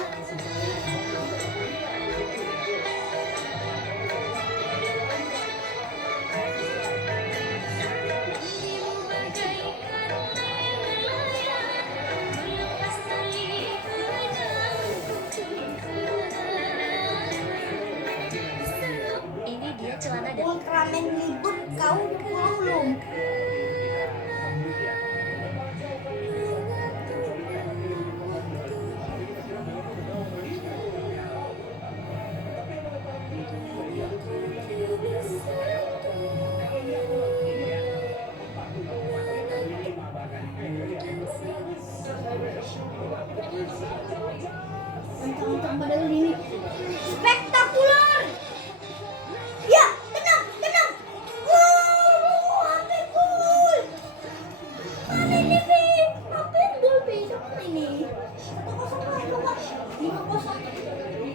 Ini dia celana dan Ultraman ribut, kau udah pulang belum? Tentang model ini spektakuler. Ya, tenang. Apa gol? Mana ini Bi? Apa gol Bi? Siapa ini? 1-0 5-0. Apa tadi?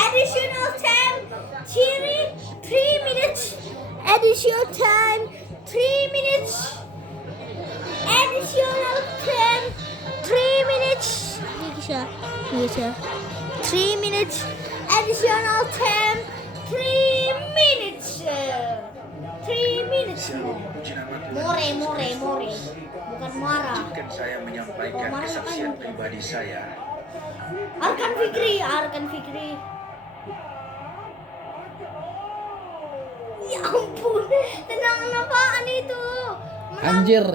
Additional time, Chiri, 3 minutes. Additional time, 3 minutes. Additional time, 3 minutes. Bisa. 3 minutes. Additional time, 3 minutes. 3 minutes. More. Bukan marah. Izinkan saya menyampaikan kesaksian pribadi saya. Arkan Fikri. Ya ampun, tendangan apaan itu? Anjir.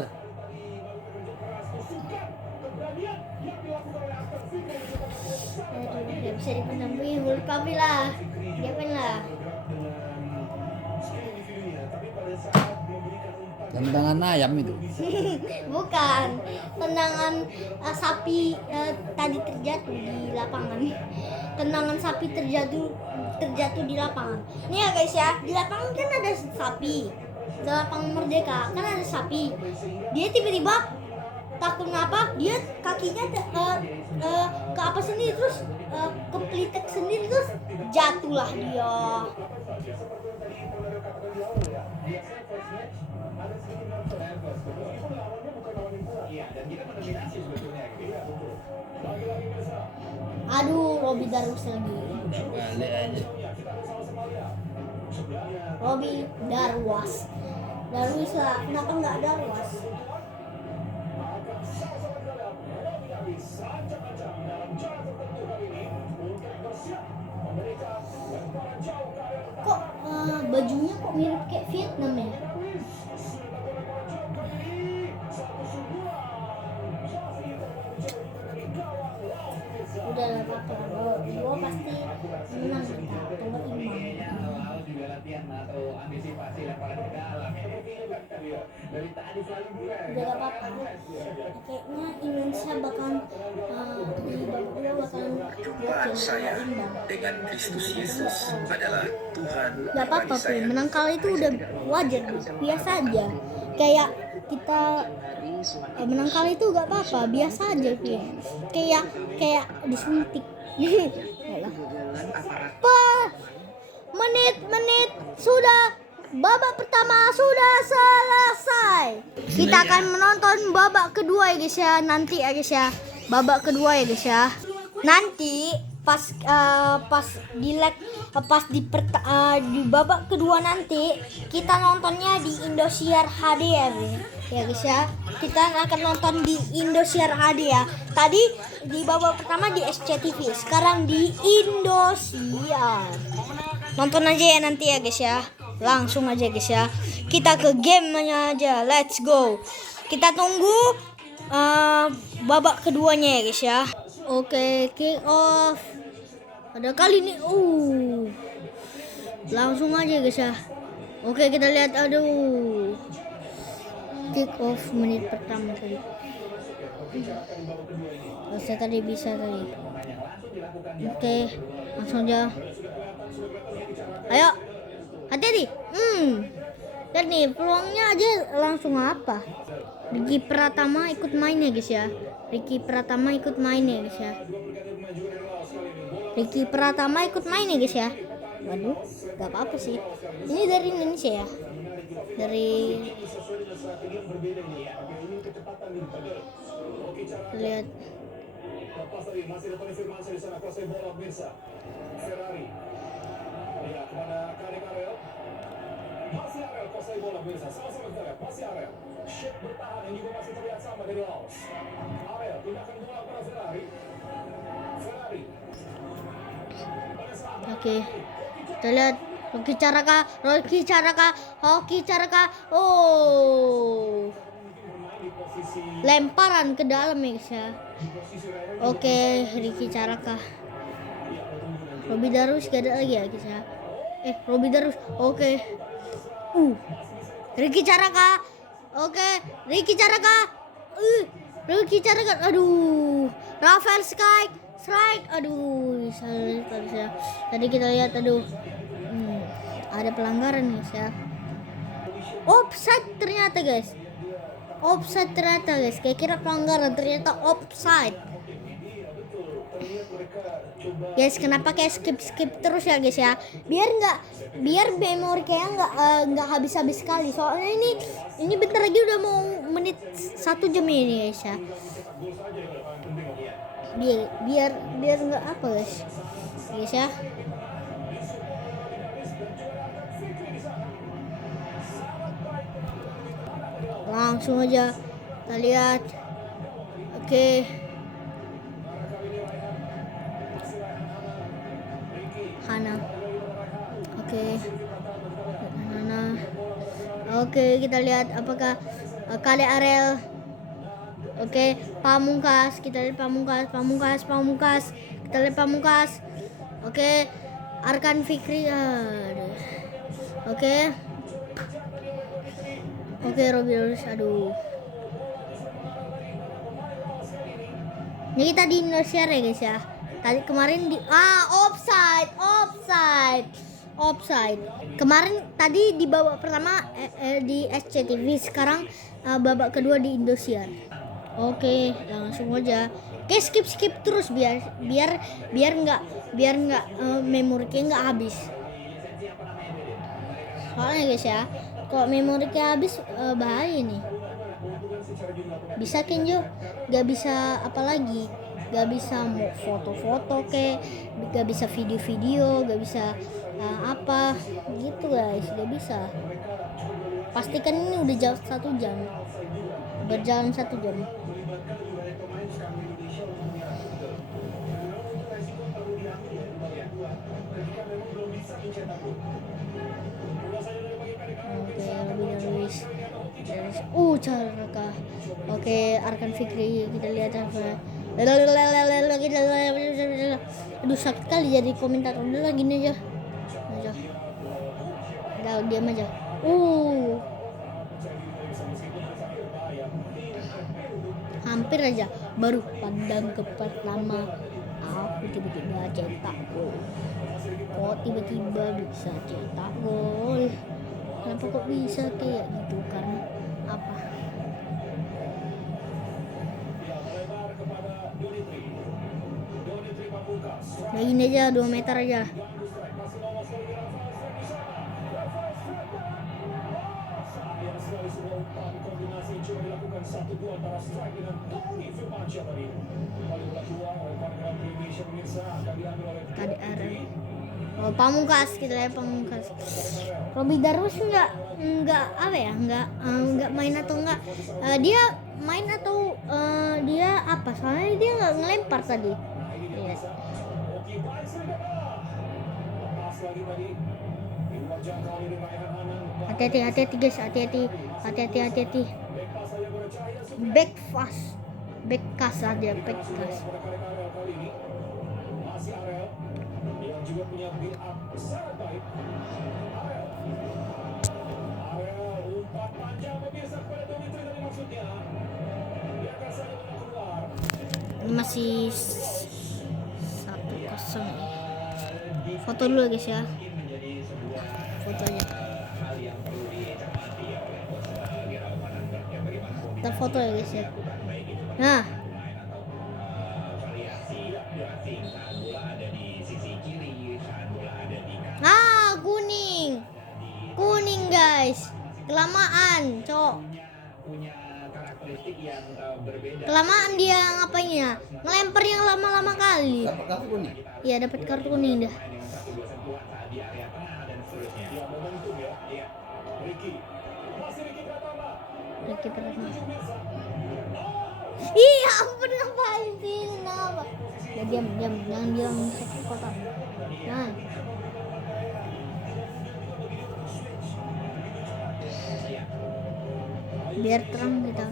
Aduh, tidak bisa dipendam. Wih, mulut kami lah. Diapain lah? Tendangan ayam itu. Bukan, tendangan sapi tadi terjatuh di lapangan. Tendangan sapi terjatuh di lapangan. Nih ya guys ya, di lapangan kan ada sapi. Di lapangan Merdeka kan ada sapi. Dia tiba-tiba takut apa? Dia kakinya ke apa sendiri terus kepelitek sendiri terus jatuhlah dia. Aduh, Robi Darwis lagi. Balik aja. Robi Darwas. Darwis lah, kenapa nggak Darwas? Kok bajunya kok mirip kayak Vietnam ya? Udah lah apa-apa, gue pasti menang kita atau enggak imbang. Kayaknya awal juga latihan atau antisipasi lemparan ke dalam. Dari tadi selalu gue. Udah gak apa-apa. Kayaknya Indonesia bakal di babak kedua bakalan Perjumpaan saya dengan Kristus Yesus adalah Tuhan gak apa-apa pribadi Pi, saya. menang kalah itu udah wajar, biasa aja. Kayak kita menang kalah itu gak apa-apa, biasa aja Pi. Kayak disuntik. Alah. Menit sudah, babak pertama sudah selesai. Kita akan menonton babak kedua ya guys ya, nanti ya guys ya. Babak kedua ya guys ya. Nanti pas di babak kedua nanti kita nontonnya di Indosiar HD ya guys ya. Kita akan nonton di Indosiar HD ya. Tadi di babak pertama di SCTV, sekarang di Indosiar. Nonton aja ya nanti ya guys ya. Langsung aja guys ya. Kita ke gamenya aja. Let's go. Kita tunggu babak keduanya ya guys ya. Oke, kick off. Pada kali ini langsung aja guys ya. Oke, kita lihat. Aduh. Kick off menit pertama tadi. Saya tadi bisa tadi. Oke, langsung aja. Ayo, hati-hati. Dan nih peluangnya aja langsung apa? Ricky Pratama ikut main ya guys ya. Ricky Pratama ikut main ya guys ya. Ricky Pratama ikut main ya guys ya. Waduh, gak apa-apa sih. Ini dari Indonesia ya. Dari lihat. Masih ada konfirmasi di sana, kuasai bola pemirsa. Ferrari. Ya, kepada Karik Arel. Masih Arel kuasai bola pemirsa. Sama-sama kita lihat. Masih Arel. Sheikh bertahan yang juga masih terlihat sama dari Laos. Arel pindahkan bola kepada Ferrari. Ferrari. Oke. Kita lihat Rocky Caraka. Oh. Lemparan ke dalam ya guys ya. Oke, Ricky Caraka. Robby Darus gak ada lagi ya guys ya. Robby Darus. Oke. Ricky Caraka. Oke, Ricky Caraka. Ricky Caraka. Aduh. Rafael Strike. Aduh, salah. Tadi kita lihat ada pelanggaran guys ya. Offside ternyata guys. Kayak kira pelanggaran, ternyata offside. Guys, kenapa kayak skip terus ya guys ya? Biar memori kayak nggak habis sekali. Soalnya ini bentar lagi udah mau menit 1 jam ini guys ya. Biar nggak apa guys ya. Langsung aja kita lihat. Oke. Hana. Oke. Hana. Oke, kita lihat apakah Kale Arel. Oke, Pamungkas. Kita lihat Pamungkas. Kita lihat Pamungkas. Oke, Arkan Fikri. Oke. Oke, Robby Darus. Aduh. Ini kita di Indonesia ya guys ya. Tadi kemarin offside. Kemarin tadi di babak pertama di SCTV, sekarang babak kedua di Indosiar. Oke, langsung aja. Oke, skip terus biar nggak memorinya nggak habis. Soalnya guys ya, kalau memorinya habis bahaya nih. Bisa Kenjo, gak bisa apalagi, gak bisa mau foto-foto gak bisa video-video, gak bisa apa gitu guys, gak bisa. Pastikan ini udah jauh 1 jam, berjalan 1 jam. Caraka. Oke, Arkan Fikri, kita lihat apa. Aduh sakit kali jadi komentar. Udah lah gini aja. Udah diam aja. Hampir aja baru pandang ke pertama aku tiba-tiba cetak gol. Kok tiba-tiba bisa cetak gol? Kenapa kok bisa kayak gitu? Karena apa? Nah ini aja 2 meter aja. Tadi ada Pamungkas, kita lihat Pamungkas. Robby Darwish nggak apa ya, nggak main atau nggak dia main atau dia apa, soalnya dia nggak ngelempar tadi. Yes. Hati-hati guys, hati-hati. Back fast aja, back fast. Juga punya build up sangat baik. Arel umpan panjang pemirsa kepada Dimitri tadi maksudnya. Biarkan saja bola keluar. Masih 1-0. Foto dulu guys ya. Fotonya. Kita foto ya guys ya. Nah. Kuning guys, kelamaan cok, kelamaan dia ngapainnya, ngelempar yang lama-lama kali. Dapat kartu kuning. Iya dapat kartu kuning dah. Ricky Pratama. Iya ampun, ngapain sih, kenapa? Ya diam, jangan bilang sakit kotak. Nah. Biar terang kita.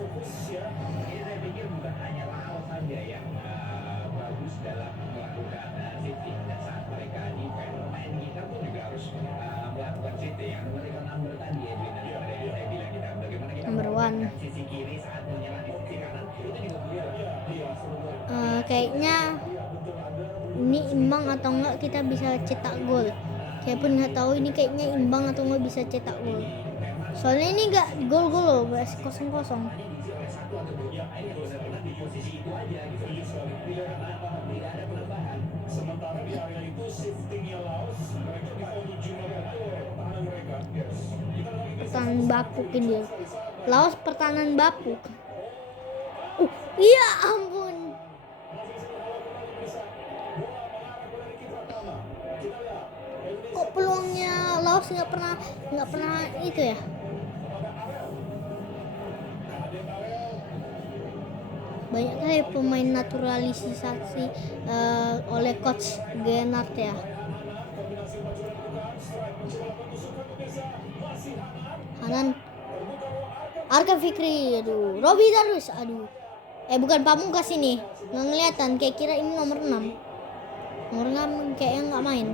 Number 1. Kayaknya ini imbang atau enggak kita bisa cetak gol. Saya pun nggak tahu ini kayaknya imbang atau enggak bisa cetak gol. Soalnya ini enggak gol-gol loh, masih 0-0. Pertahanan bapukin dia. Laos pertahanan bapuk. Iya ampun. Kok peluangnya Laos nggak pernah itu ya? Banyak kali pemain naturalisasi oleh coach Gennard ya. Hanan, Arka Fikri, aduh, Robby Darwish, aduh. Bukan Pamungkas ini, nggak ngeliatan, kayak kira ini nomor 6. Nomor 6 kayaknya nggak main.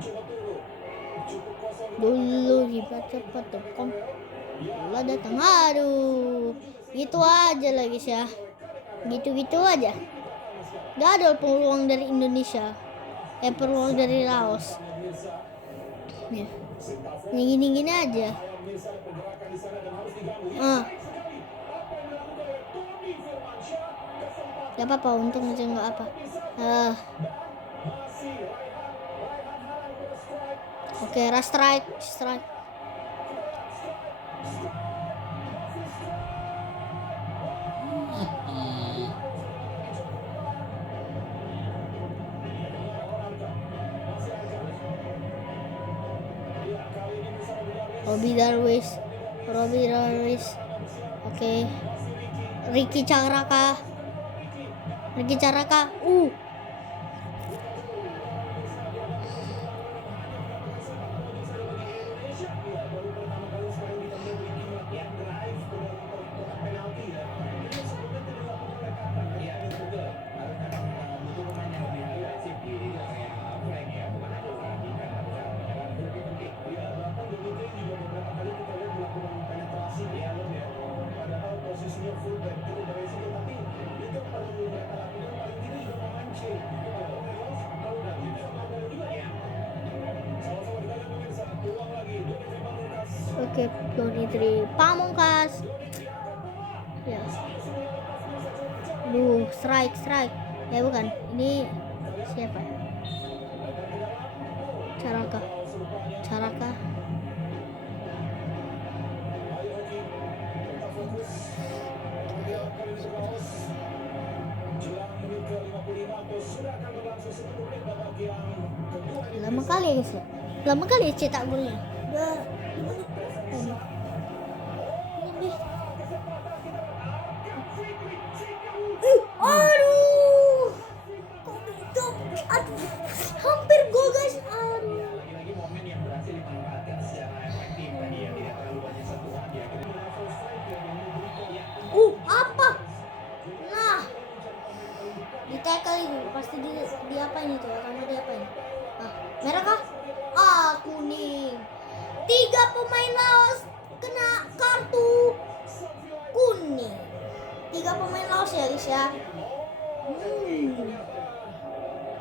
Dulu cepat kom. Bola datang, aduh. Gitu aja lah guys ya. Gitu-gitu aja. Gak ada peluang dari Indonesia. Peluang dari Laos. Ya. Gini-gini aja. Gak apa-apa, untung aja nggak apa. Oke, strike. Robby Darwish. Oke. Ricky Caraka. Oke, 23 Pamungkas. Ya. Strike. Ya bukan. Ini siapa? Caraka. Lama kali ya guys ya. Lama kali ya cetak golnya. Udah. Aduh. Kok itu? Aduh. Hampir gol guys. Aduh. Lagi-lagi momen yang berhasil dimanfaatkan secara efektif tadi ya, tidak terlalu banyak sentuhan ya. Apa? Nah. Di tackle itu pasti di apa ini tuh? Sama di apa ini? Merah kah? Kuning. 3 pemain Laos kena kartu kuning. 3 pemain Laos ya guys ya.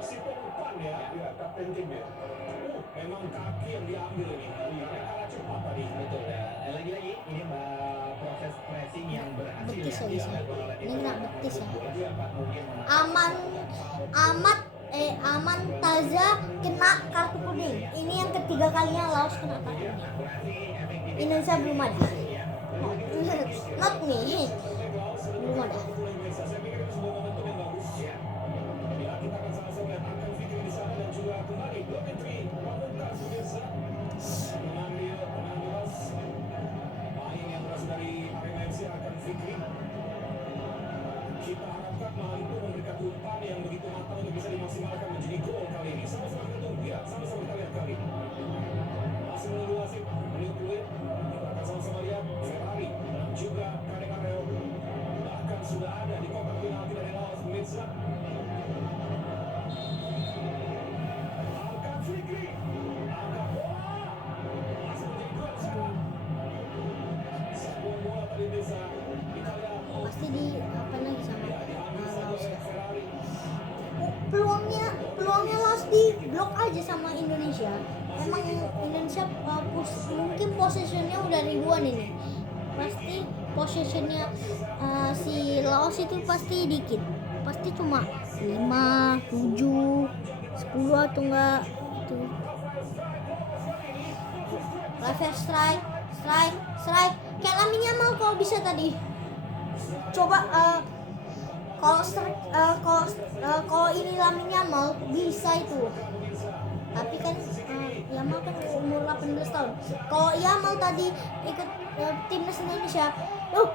Si Pengpan ya, kapten tim ya. Memang kaki yang diambil ini. Karena kalah cepat tadi. Betul ya. Lagi-lagi ini proses pressing yang berhasil Betis ya guys ya. Ini kena betis ya. mungkin Aman Taza kena kartu kuning. Ini yang ketiga kalinya Laos kena kartu kuning. Indonesia belum ada. Not me. Belum ada. Saya pikir itu sebuah momentum yang bagus. Ya, kita akan sama-sama melihat Angkan Fikri di sana dan juga kembali Dmitri Pamungkas pemirsa mengambil main yang berasal dari Arema FC Angkan Fikri. Kita harapkan mampu memberikan umpan yang begitu matang untuk bisa dimaksimalkan menjadi gol kali ini. Sama-sama kita tunggu ya, sama-sama kita lihat kali ini. Masih menunggu wasit, menit-menit. Kita akan sama-sama lihat Ferrari dan juga Kadek Areo. Bahkan sudah ada di kotak penalti dari Laos pemirsa. Angkat Fikri, angkat bola, masih menjadi gol sana. Sebuah bola tadi bisa kita lihat. Pasti di apa lagi sama Laos ya. Ferrari. Peluangnya Laos di blok aja sama Indonesia. Emang Indonesia mungkin possessionnya udah ribuan ini. Pasti possessionnya si Laos itu pasti dikit. Pasti cuma 5, 7, 10 atau enggak itu. Reverse strike. Kayak Lamine Yamal kalau bisa tadi. Coba kalau ini Lamine Yamal bisa itu. Tapi kan Yamal kan umur 18 tahun. Kalau Yamal tadi ikut timnas Indonesia, aduh.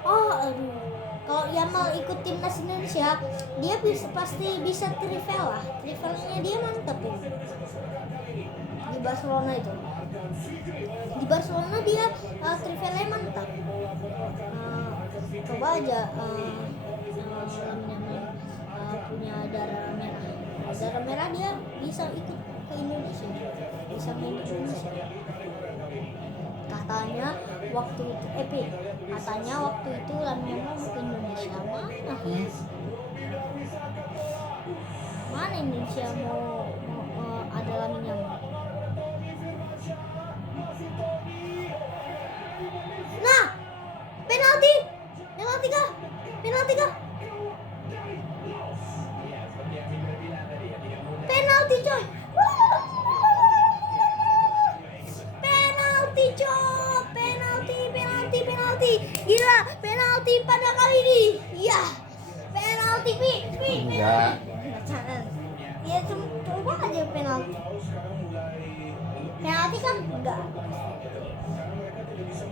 Kalau Yamal ikut timnas Indonesia, dia pasti bisa trivela. Trivelanya dia mantap ya. Di Barcelona itu. Di Barcelona dia trivelanya mantap. Coba aja punya darah merah dia bisa ikut ke Indonesia, bisa main di Indonesia. Katanya waktu itu Lamine Yamal mau ke Indonesia. Mana Indonesia mau ada Lamine Yamal? Nah, penalti kah? Penalti coy. Penalti. Gila, penalti pada kali ini. Iya. Penalti, Pi. Enggak. Ya coba aja penalti. Penalti kan enggak.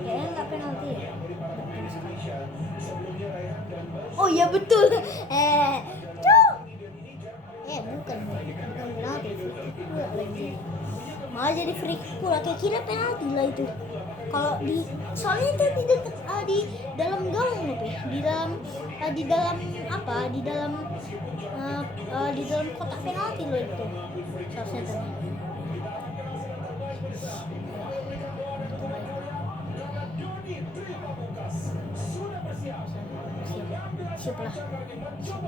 Kayaknya enggak penalti ya. Oh iya betul. Bukan penalti. Malah jadi free kick pula. Kayak kira penalti lah itu. Kalau soalnya itu di dalam gawang loh, di dalam kotak penalti loh itu. Seharusnya tadi. Siap lah.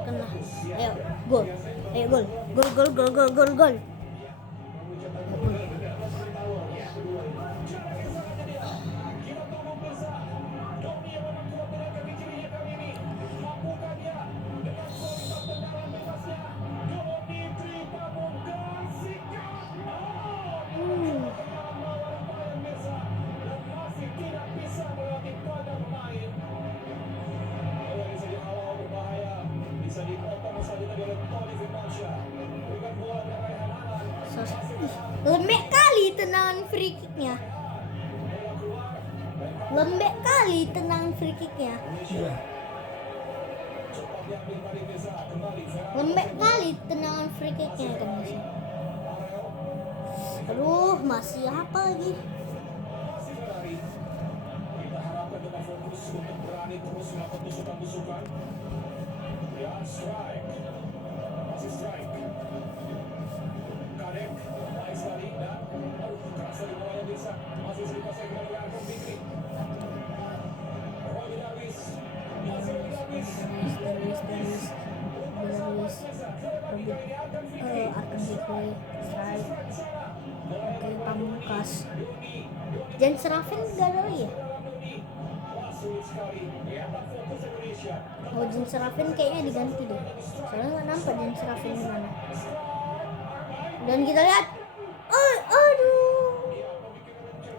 Kena. Ayo, gol. Gol. Lembek kali tendangan free kicknya. Lembek kali tendangan free kicknya. Lembek kali tendangan free kicknya kan masih. Aduh, masih apa lagi? Kita harapkan dengan fokus untuk berani terus melakukan tusukan-tusukan. Ya, strike. Masih strike. Kadek, baik sekali. Dan, keras dari bawahnya bisa. Masih sedikit saya kembali Arkan Fikri. Roy Darwis. Masih Roy Darwis. Arkan Fikri, strike. Oke, Pamungkas. Jan Serafen gak ada lagi ya? Oh, Jan Serafen kayaknya diganti deh. Soalnya nggak nampak Jan Serafen di mana. Dan kita lihat, oh, aduh,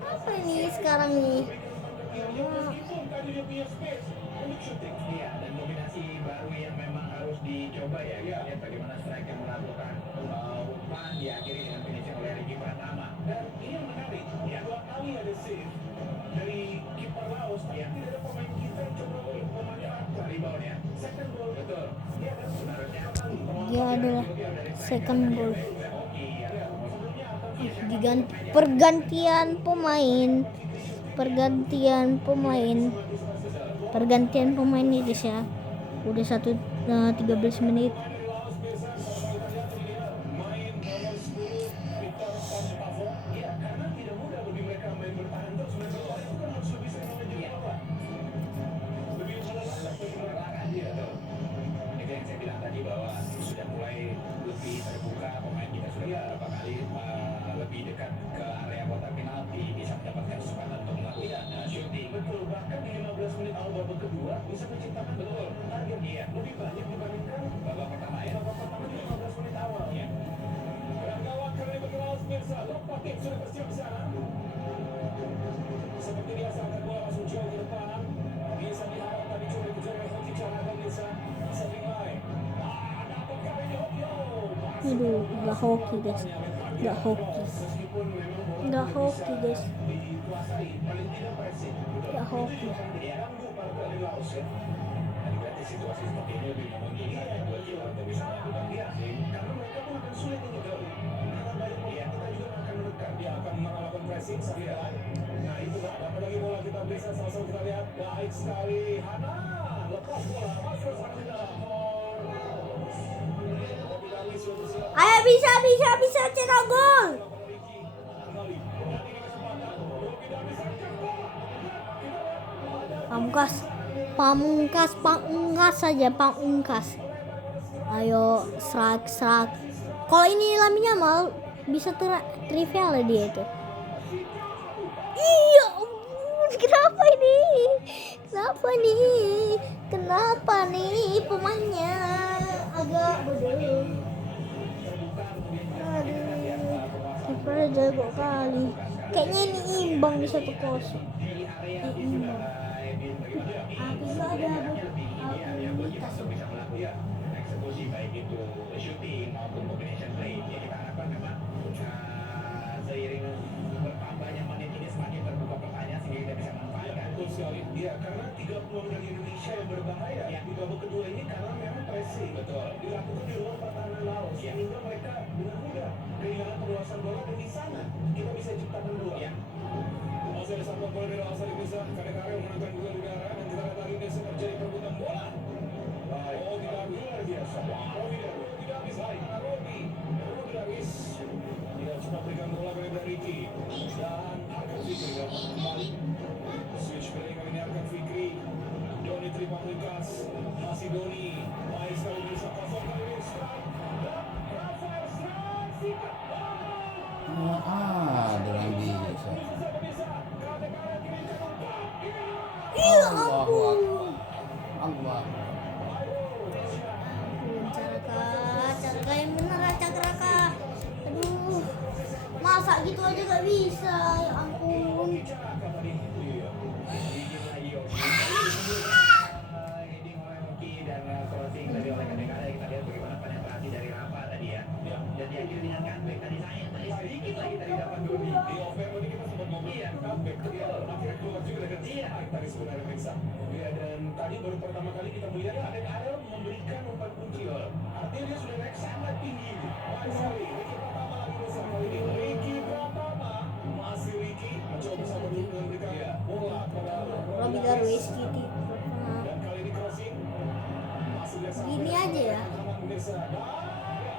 apa ini sekarang nih? Iya, dan kombinasi baru yang memang harus dicoba ya. Kita lihat bagaimana strike yang melakukan umpan diakhiri dengan finishing oleh Ricky Pratama. Dan ini yang menarik, ya, 2 kali ada save dari kiper Laos, tapi tidak ada pemain kita yang coba memanfaatkan Rebound ya. second goal. Betul. Iya kan? Seharusnya Dia adalah second goal. Oki ya. Diganti pergantian nih guys ya. Udah 13 menit. Itu yang saya bilang tadi bahwa sudah mulai lebih terbuka, pemain kita sudah beberapa kali lebih dekat ke area kotak penalti, bisa mendapatkan kesempatan untuk melakukan shooting. Betul, bahkan di 15 menit awal babak kedua bisa menciptakan betul target Iya. lebih banyak dibandingkan Babak pertama ya. babak pertama di 15 menit awal. Iya. Dan gawat kali bagi Laos pemirsa, Lopatin sudah bersiap di sana. Seperti biasa akan bola masuk jauh ke depan. Bisa diharap tadi coba kejar oleh Hoki Cahaya pemirsa. Saving line. Dapat kali ini Hokyo. Aduh, gak hoki guys. Gak hoki. Meskipun memang bola Gak hoki guys. dikuasai, paling tidak pressing. Gak hoki. Ganggu partai dari Laos ya. Dan berarti situasi seperti ini lebih memungkinkan ya buat kita untuk bisa melakukan passing. Karena mereka pun akan sulit untuk jauh. Karena banyak pemain kita juga akan mendekat. Dia akan melakukan pressing sampai nah itu dapat lagi bola kita bisa sama-sama kita lihat. Baik sekali Hana. Lepas bola masuk sana di dalam. Ayo bisa cetak gol. Pamungkas saja Pamungkas. Ayo strike. Kalau ini Lamine Yamal bisa trivial dia itu. Iya, kenapa nih pemainnya agak bodoh. Aduh, kiper jago kali. Kayaknya ini imbang di 1-0. Imbang. Nggak ada Untuk bisa melakukan eksekusi baik itu shooting maupun combination play. Ya, kita harapkan memang seiring bertambahnya menit ini semakin terbuka pertanyaan sehingga kita bisa manfaatkan. Betul sekali. Iya, karena 3 peluang dari Indonesia yang berbahaya di babak kedua ini karena memang pressing. Betul. Dilakukan di ruang pertahanan Laos sehingga mereka dengan mudah kehilangan penguasaan bola dan di sana kita bisa ciptakan peluang. Ya. Masih ada satu bola dari Laos yang bisa kadang-kadang menangkan dua udara dan kita lihat hari ini terjadi perebutan bola. Oh, tidak luar biasa. Robi Darwis baik. Robi Darwis tidak cepat berikan bola kepada Ricky dan Arkan Fikri dapat kembali. Switch play kali ini Arkan Fikri. Doni Tripamungkas masih Doni. Baik sekali bisa kosong kali ini strike. Dan Rafael strike sikat. Ada lagi. Iya, Allah. Caraka yang bener Caraka. Aduh, masa gitu aja gak bisa, ya ampun. Heading oleh Hoki dan crossing tadi oleh Kadek-Kadek. Kita lihat bagaimana penetrasi dari Rafa tadi ya. Dan diakhiri dengan comeback tadi saya. comeback. Akhirnya keluar juga dengan strike tadi sebenarnya Mirsa. Ya, dan tadi baru pertama kali kita melihat Kadet Arel memberikan umpan kunci. Artinya dia sudah naik sangat tinggi. Baik sekali. Ricky Pratama lagi bersama kali ini. Ricky Pratama masih Ricky mencoba bersama dulu memberikan bola kepada Robby Darwish gitu. dan kali ini crossing masih dia sampai Gini aja ya. Mirsa.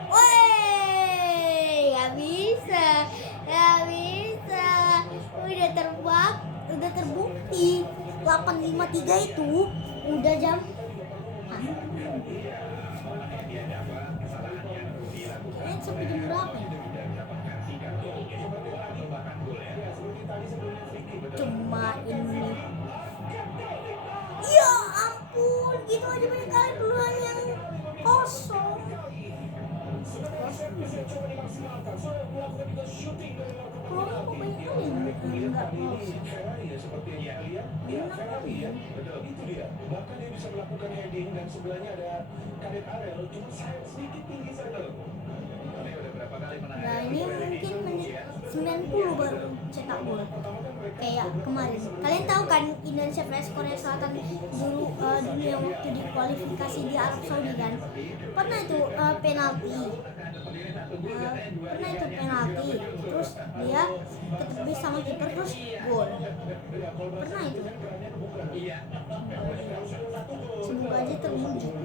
Woi, nggak bisa, nggak bisa. Udah terbukti 853 itu udah jam. Sampai jam berapa ya? Cuma ini. Ya ampun, gitu aja banyak kali peluang yang kosong. Peluang kok banyak kali yang nggak kosong. Betul, itu dia. Bahkan dia bisa melakukan heading dan sebelahnya ada Kadet Arel, cuma sayang sedikit tinggi saja loh. Nah ini mungkin menit 90 baru cetak gol kayak kemarin. Kalian tahu kan Indonesia vs Korea Selatan dulu dunia waktu di kualifikasi di Arab Saudi kan pernah itu penalti. Pernah itu penalti terus dia ketepis sama kiper terus gol. Pernah itu. Semoga aja terwujud.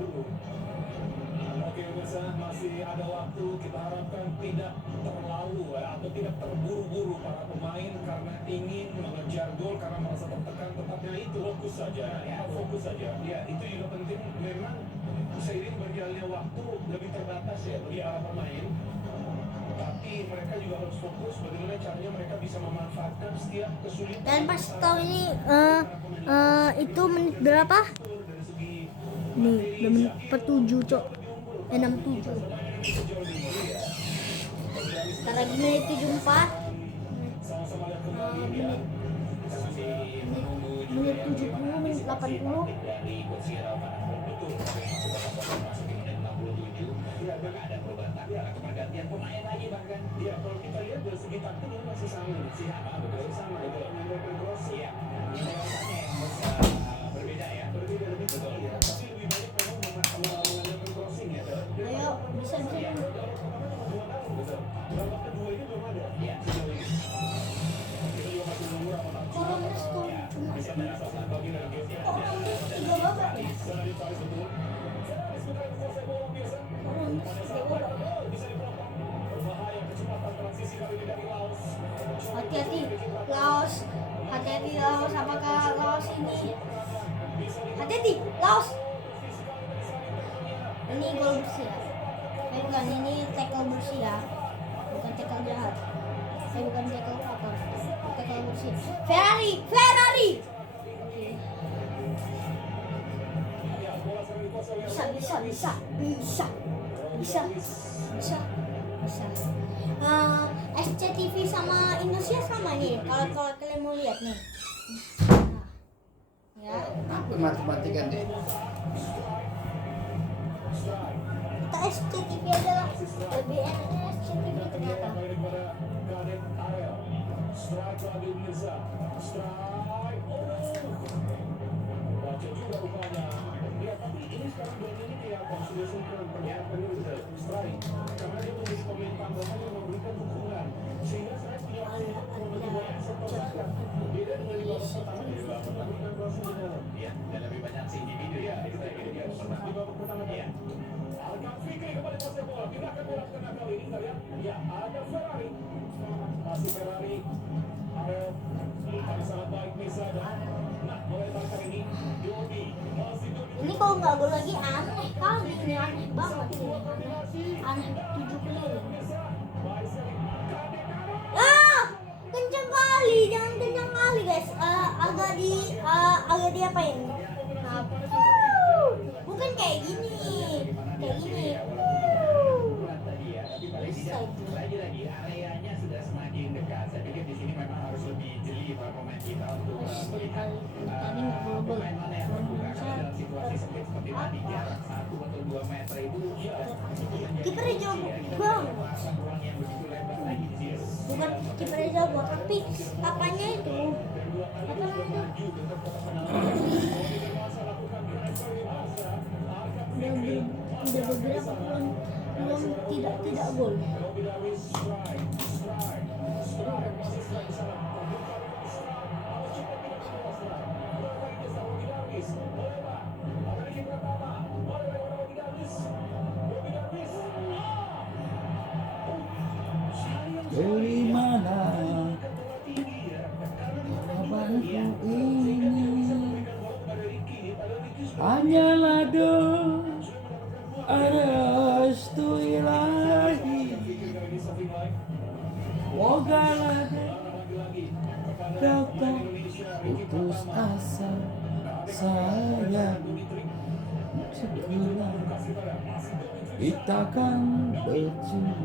Oke pemirsa, masih ada waktu. Kita harapkan tidak terlalu atau tidak terburu-buru para pemain karena ingin mengejar gol karena merasa tertekan. Tetapi itu fokus saja, fokus saja. Ya itu juga penting. Memang seiring berjalannya waktu lebih terbatas ya bagi para pemain. Tapi mereka juga harus fokus bagaimana caranya mereka bisa memanfaatkan setiap kesulitan. Dan pas tahu ini itu menit berapa? Nih, udah menit per-7, Cok. 67. Sekarang lagi menit 74. Menit 70, menit 80. Pergantian pemain lagi bahkan. Ya kalau kita lihat dari segi taktik ini masih sama, sama itu. Ya. Berbeda ya. Berbeda lebih betul. Ya. Tapi lebih banyak memang mengandalkan crossing ya. Ayo, bisa. Betul. Babak kedua ini belum ada. Ya. Sejauh ini. Kita juga masih menunggu apa Corona tuh cuma bisa merasakan bagian dari game. orang tuh 3 babak ya. Sana ditarik betul. Sebentar kuasai bola biasa. Orang tuh 3 babak. Bisa dipotong. Berbahaya kecepatan transisi kali ini dari Laos. Hati-hati Laos. Hati-hati Laos. Apakah Laos ini? Hati-hati Laos. Ini gol bersih ya. Bukan, ini tackle bersih ya. Bukan tackle jahat. Bukan tackle kotor. Tackle bersih. Ferrari. Bisa. SCTV sama Indonesia sama nih. Kalau kalian mau lihat nih. Nah, ya. Apa mati-matikan deh. Kita SCTV adalah lebih enaknya SCTV ternyata. Kadet Arel. Strike lagi Mirza. Strike. Baca juga rupanya. Ya tapi ini sekarang dua ini kayak sudah sinkron perlihatkan itu strike. Karena dia menjadi pemain tambahan yang memberikan dukungan. Sehingga saya punya lebih banyak sepakat. Beda dengan di babak pertama dia juga memberikan crossing di dalam. Ya, dan lebih banyak si individu ya. Di babak pertama dia. Alkan Fikri kembali kuasai bola. Pindahkan bola ke tengah kali ini kita lihat. Ya, ada Ferrari. Masih Ferrari. Arel. Tadi sangat baik Mirza dan nah mulai kali ini Dodi. Masih Dodi. Ini kalau nggak gol lagi aneh kali ini, aneh banget sih. Aneh 7 keliling. Kencang kali, jangan kencang kali guys. Agak di apa ya? Nah, bukan kayak gini. Bisa itu. Lagi-lagi areanya sudah semakin dekat. Saya pikir di sini memang harus lebih jeli para pemain kita untuk melihat Tadi nggak boleh gol. pemain mana yang terbuka. Karena dalam situasi sempit seperti tadi jarak 1 atau 2 meter itu Kipernya jauh banget. ruang yang begitu lebar lagi di sini. Bukan kipernya jago, tapi apanya itu apa namanya udah beberapa bulan belum tidak gol. Dari mana kabarku ini hanyalah ada restu ilahi. Wogalah kata putus asa saya, segera kita akan berjumpa.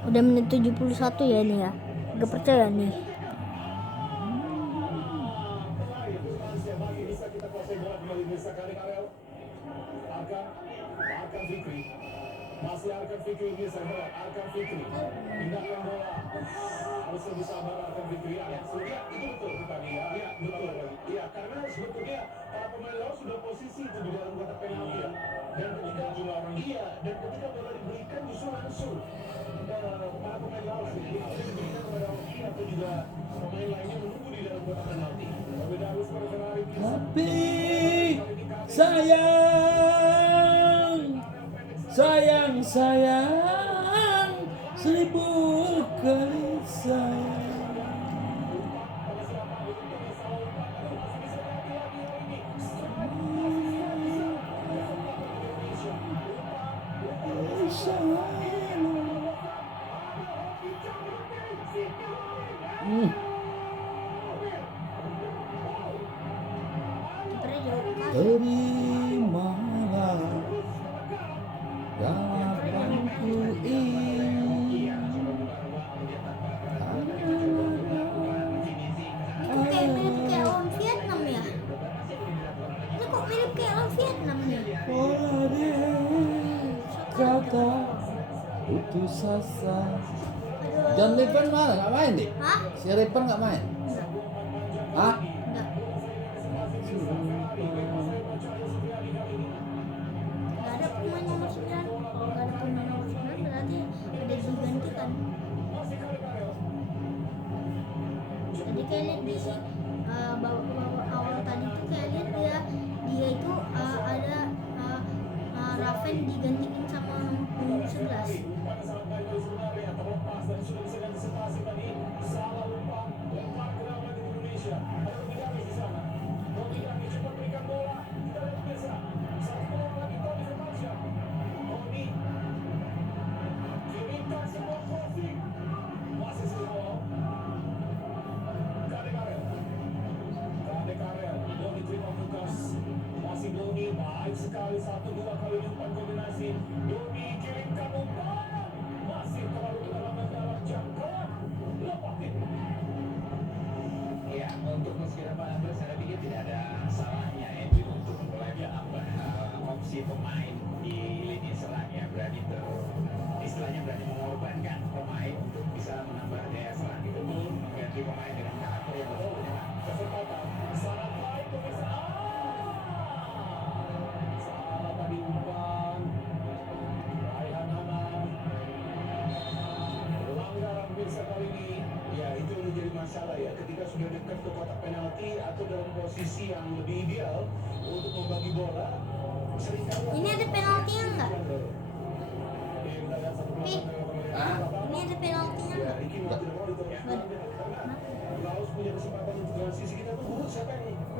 Udah menit 71 ya nih ya. Gak percaya nih. Masih Arkan Fikri ini saya Arkan Fikri pindahkan bola harus lebih sabar Arkan Fikri ya itu betul tadi ya betul ya karena sebetulnya para pemain lawan sudah posisi itu di dalam kotak penalti ya dan ketika jumlah orang dan ketika bola diberikan justru langsung para pemain lawan diberikan kepada Oki atau juga pemain lainnya menunggu di dalam kotak penalti berbeda harus pada Ferrari Tapi sayang seribu kali sayang. Terimalah garamku ini. Kayak orang Vietnam ya. Ini kok mirip kayak orang Vietnam ya. Pola dia kata putus asa. John Riven mana? Nggak main deh? Hah? Si Riven nggak main? Hah? Enggak. Gak ada pemain nomor 9. Kalau gak ada pemain nomor 9 berarti ada digantikan. Tadi kayak lihat di bawah awal tadi tuh kayak lihat dia itu ada Raven digantikan sama nomor 11. Masih Doni baik sekali 1-2 kali umpan kombinasi Doni kirimkan umpan masih terlalu dalam jangkauan lepatin. Ya, untuk meski Fernandes saya pikir tidak ada salahnya Edwin untuk mulai menambah opsi pemain di lini serang ya, berani istilahnya berani mengorbankan pemain untuk bisa menambah daya serang itu belum mengganti pemain dengan karakter yang betul ya. Kesempatan sangat baik pemirsa. Salah tadi umpan Raihan Anam pelanggaran pemirsa kali ini ya itu menjadi masalah ya ketika sudah dekat ke kotak penalti atau dalam posisi yang lebih ideal untuk membagi bola seringkali Ini ada penaltinya enggak? Ini ada penaltinya enggak?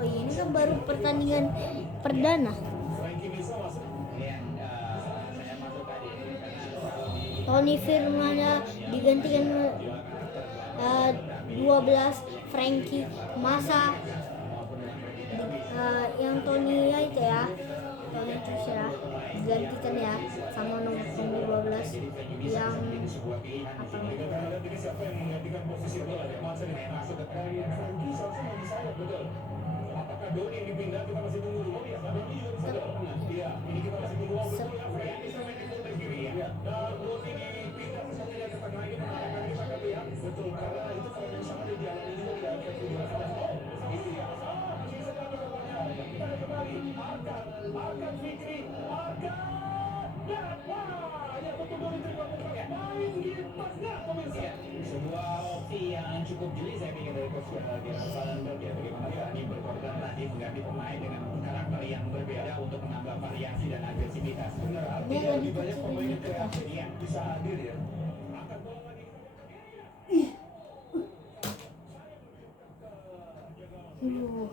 Oh iya, ini kan baru pertandingan perdana. Tony Firmana digantikan 12 Frankie Massa yang Tony ya itu ya Tony terus ya digantikan ya sama nomor 12 yang apa namanya siapa yang menggantikan posisi bola ya masa nih masuk ke kalian Frankie seharusnya bisa ya betul apakah Doni yang dipindah kita masih tunggu dulu ya Doni juga bisa iya ini kita masih tunggu betul ya Frankie sampai di kiri ya dan Doni dipindah cukup jeli saya pikir dari coach Gerard Vandenberg ya, bagaimana berani berkoordinasi mengganti pemain dengan karakter yang berbeda untuk menambah variasi dan agresivitas. Benar, Ini artinya lagi lebih banyak kecil pemain ini yang kreatif Iya. bisa hadir ya. Angkat bola lagi. Aduh.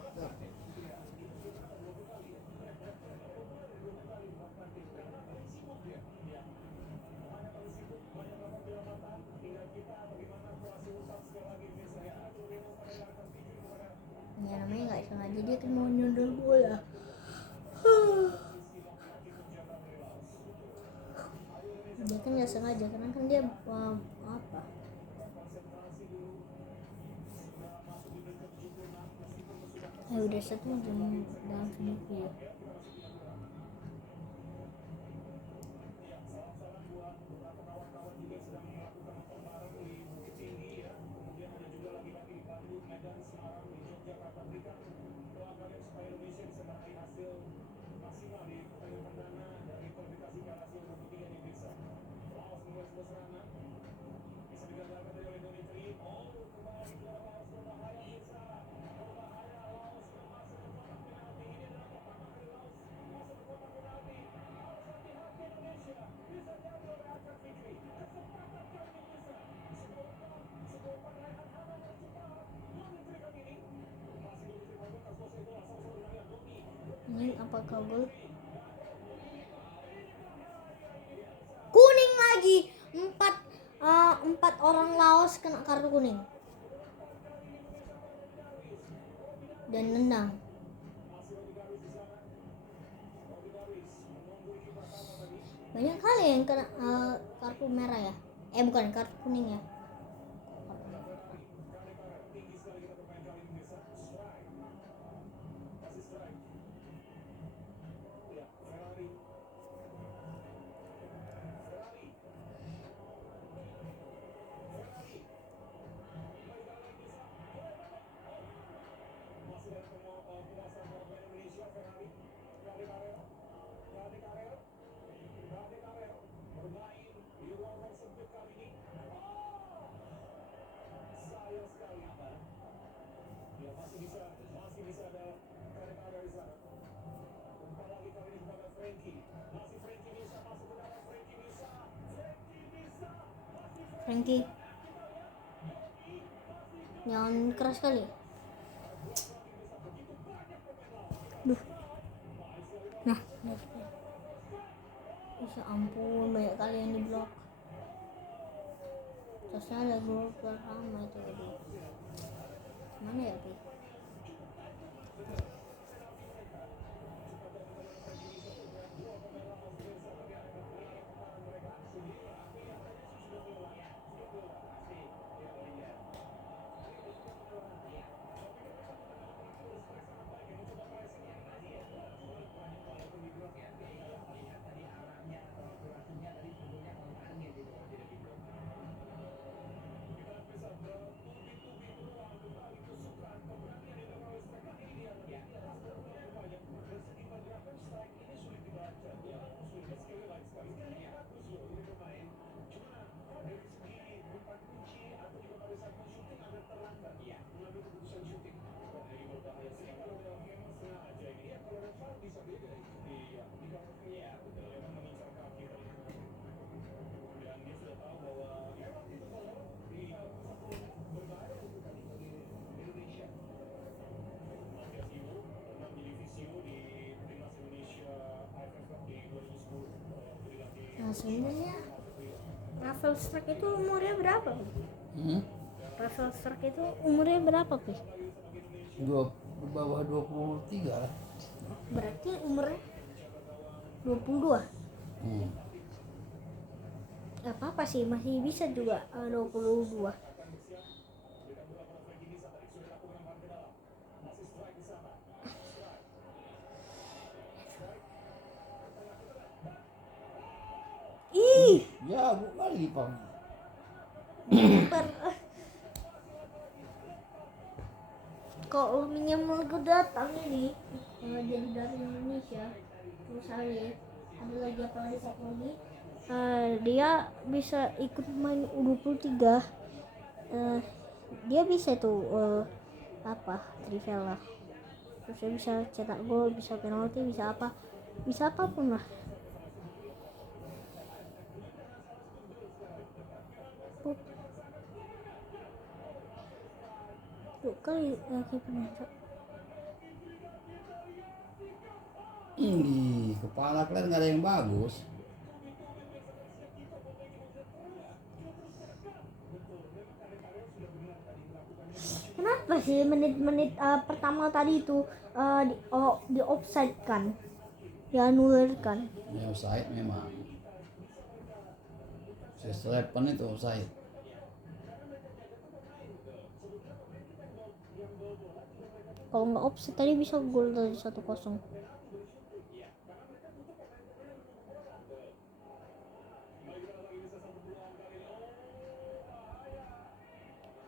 Ya namanya nggak sengaja dia kan mau nyundul bola. Dia kan nggak sengaja karena kan dia apa? Udah 1 jam dalam video. Ini apakah gol? Kuning lagi. 4 orang Laos kena kartu kuning. Dan nendang. Banyak kali yang kena kartu merah ya. Bukan kartu kuning ya. Frankie, jangan keras kali. Duh. Nah, ya ampun, banyak kali yang diblok. Terusnya ada gol pertama itu tadi. Mana ya, Pi? Nah, sebenarnya Rafael Struijk itu umurnya berapa? Rafael Struijk itu umurnya berapa, Pi? Di bawah 23 lah. Berarti umurnya 22. Gak apa-apa sih, masih bisa juga 22. Ih, Ya, lagi Pak. kalau minimal gue datang ini jadi dari Indonesia, terus ada lagi apa lagi satu lagi, dia bisa ikut main U23 dia bisa tuh apa Trivela, terus dia bisa cetak gol, bisa penalti, bisa apa, bisa apapun lah. Tuh kali kipernya. Ini kepala kalian nggak ada yang bagus. Kenapa sih menit-menit pertama tadi itu di offside kan, dianulirkan? Ya offside memang. Seselepan itu offside. Kalau nggak offside tadi bisa gol dari 1-0.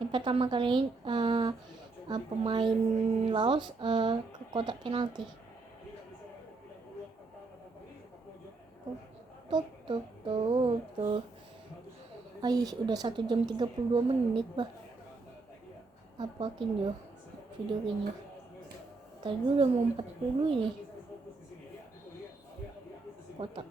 Yang pertama kali pemain Laos ke kotak penalti. Tuh. Udah 1 jam 32 menit bah. Apa kinjo? Video kinjo. Tadi udah mau 40 ini. Kotak.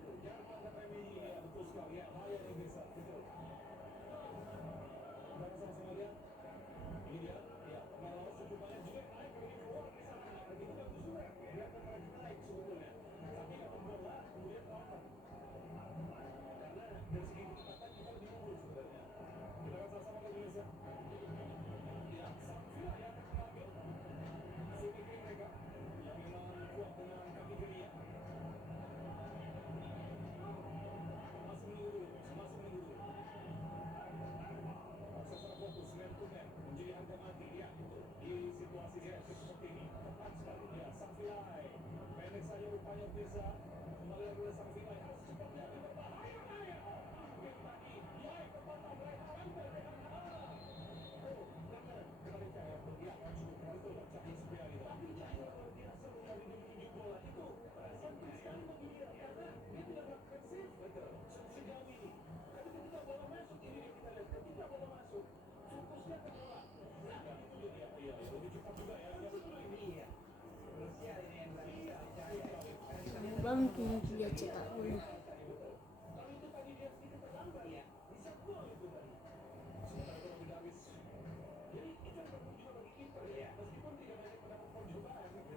Bang dia cetak gol.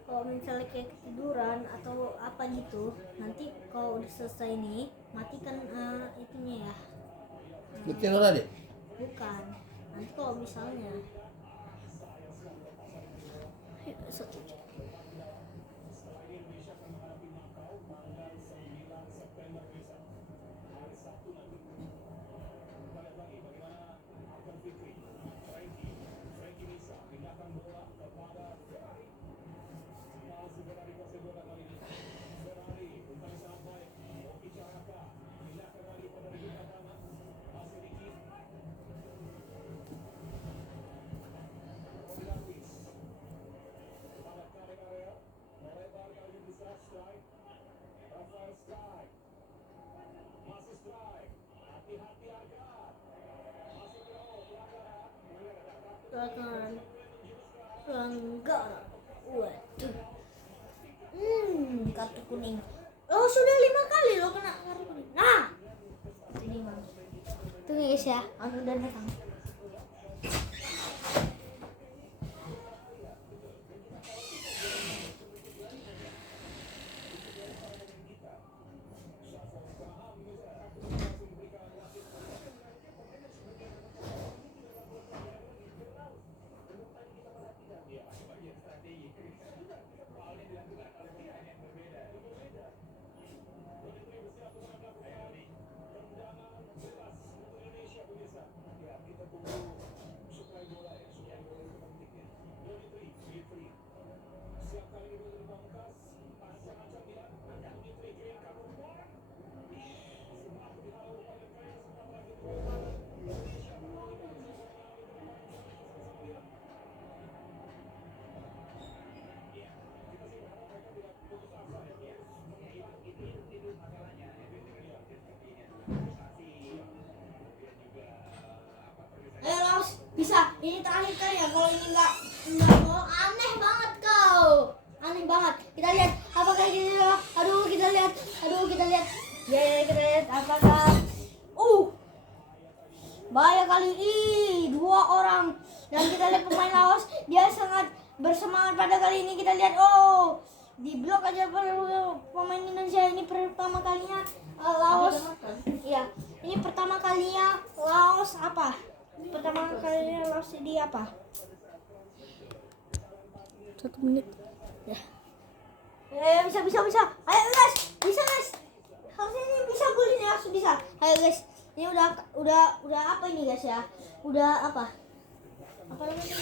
Kalau misalnya kayak ketiduran atau apa gitu, nanti kalau udah selesai nih matikan itunya ya. Kecil tadi. Bukan. Nanti kalau misalnya pelanggaran. Waduh. Kartu kuning. Oh, sudah 5 kali lo kena kartu kuning. Nah. Ini Bang. Tunggu guys ya, aku udah datang. Bisa, ini terakhir kali ya. Kalau ini nggak mau, aneh banget kau. Aneh banget. Kita lihat apakah ini. Aduh, kita lihat. Ya, kita lihat apakah. Bahaya kali. Dua orang. Dan kita lihat pemain Laos, dia sangat bersemangat pada kali ini. Kita lihat, di blok aja pemain Indonesia. Ini pertama kalinya Laos. Iya, ini pertama kalinya Laos apa? Pertama kalinya Laos di apa? 1 menit. Ya. Bisa. Ayo guys, bisa guys. Harusnya ini bisa gol ini, harus bisa. Ayo guys. Ini udah apa ini guys ya? Udah apa? Apa namanya?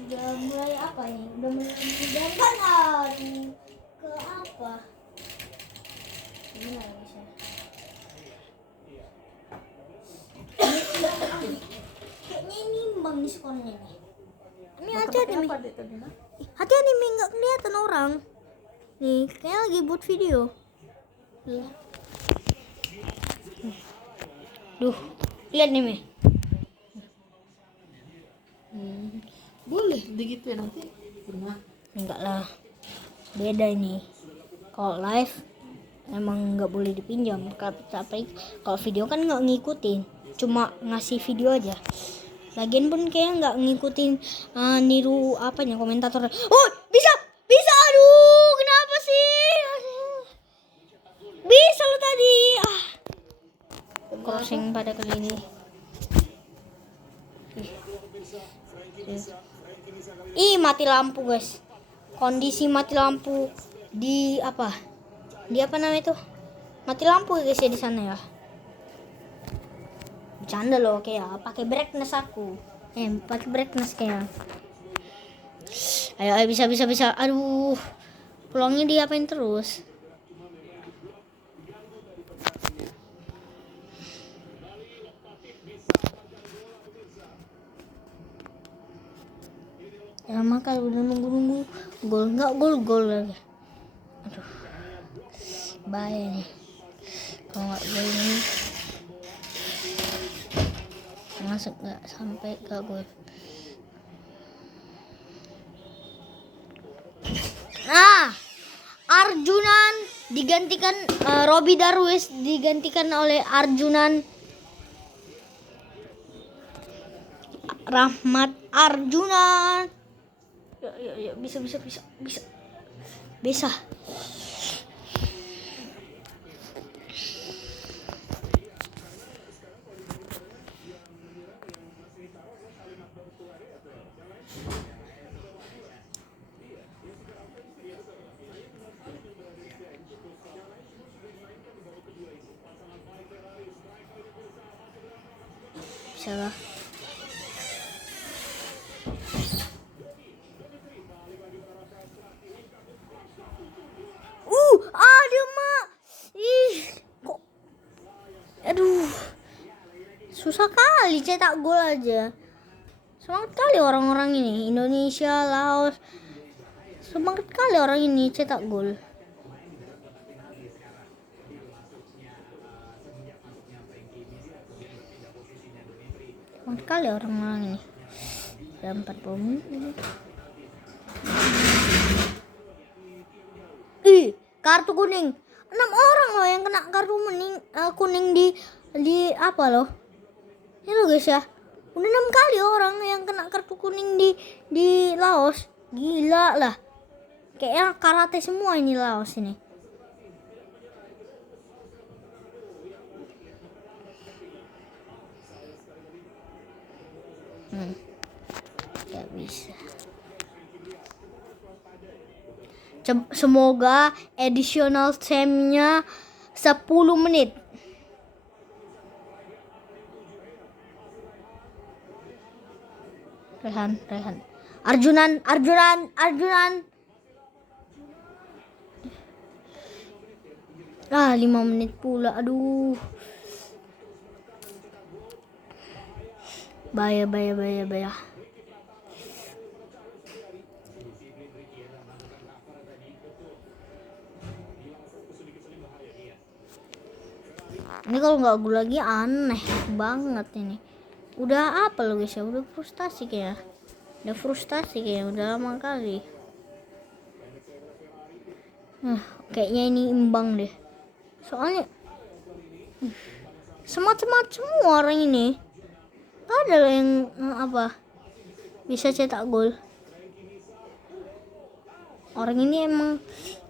Udah mulai apa ini? Udah banget ke apa? Gimana guys ya? Kayaknya ini imbang nih skornya nih. Ini hati-hati nih. Hati-hati nih, nggak kelihatan orang. Nih, kayaknya lagi buat video. Duh, lihat nih, Mi. Boleh begitu ya nanti. Pernah. Enggak lah. Beda ini. Kalau live emang nggak boleh dipinjam. Tapi kalau video kan nggak ngikutin. Cuma ngasih video aja. Lagian pun kayak nggak ngikutin niru apanya komentator. Oh, bisa. Aduh, kenapa sih? Aduh. Bisa lo tadi. Crossing pada kali ini. Mati lampu guys. Kondisi mati lampu di apa? Di apa namanya itu? Mati lampu guys ya di sana ya. Bercanda loh kayak pakai brightness aku. Pakai brightness kayak. Ayo bisa. Aduh. Peluangnya diapain terus? Ya maka udah nunggu gol lagi. Aduh, bahaya nih kalau nggak gol ini, masuk nggak sampai ke gol. Arjunan digantikan, Robby Darwish digantikan oleh Arjunan Rahmat Arjunan. Ya, bisa. Bisa lah. Aduh mak. Kok. Aduh. Susah kali cetak gol aja. Semangat kali orang-orang ini. Indonesia, Laos. Semangat kali orang ini cetak gol. Semangat kali orang-orang ini. Udah 40 menit ini. Kartu kuning. 6 orang loh yang kena kartu kuning di apa loh? Ini loh guys ya. Udah 6 kali orang yang kena kartu kuning di Laos. Gila lah. Kayaknya karate semua ini Laos ini. Gak bisa. Semoga additional time-nya 10 menit. Rehan. Arjunan. 5 menit pula. Aduh. Bahaya. Ini kalau nggak gol lagi aneh banget ini. Udah apa lo guys ya? Udah frustasi kayaknya. Udah lama kali. Kayaknya ini imbang deh. Soalnya semacam semua orang ini. Gak ada yang bisa cetak gol. Orang ini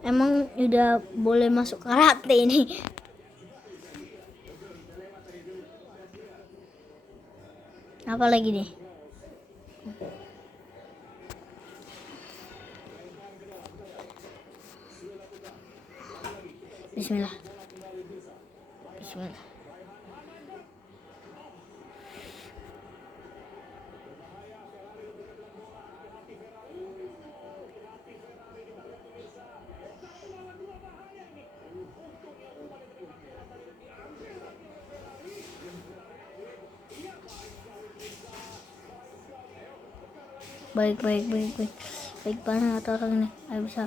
emang udah boleh masuk karate ini. Apa lagi nih? Bismillah. Baik banget orang ini. Ayo bisa.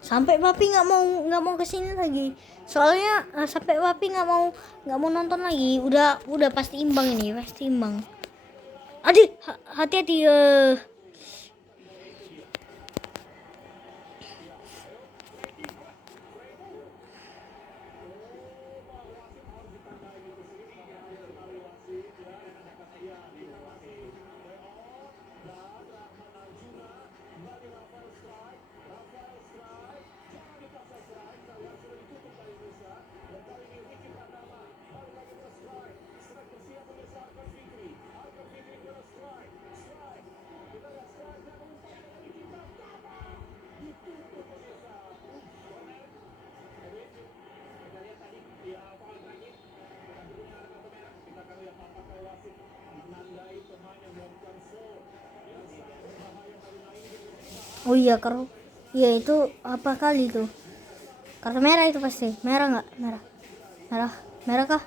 Sampai papi nggak mau kesini lagi. Soalnya sampai papi nggak mau nonton lagi. Udah pasti imbang ini, pasti imbang. Aduh, hati-hati. Oh iya, iya itu apa kali tuh? Kartu merah itu pasti. Merah nggak? Merah kah?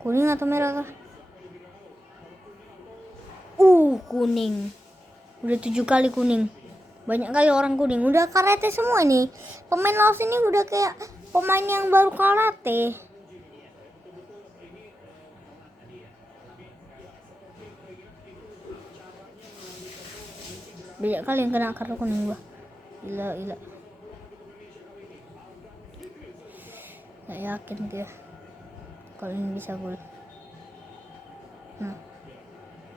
Kuning atau merah kah? Kuning. Udah 7 kali kuning. Banyak kali orang kuning. Udah karate semua nih. Pemain Laos ini udah kayak pemain yang baru karate. Banyak kali yang kena kartu kuning gua. Gila. Gak yakin dia kalau ini bisa gol. Nah,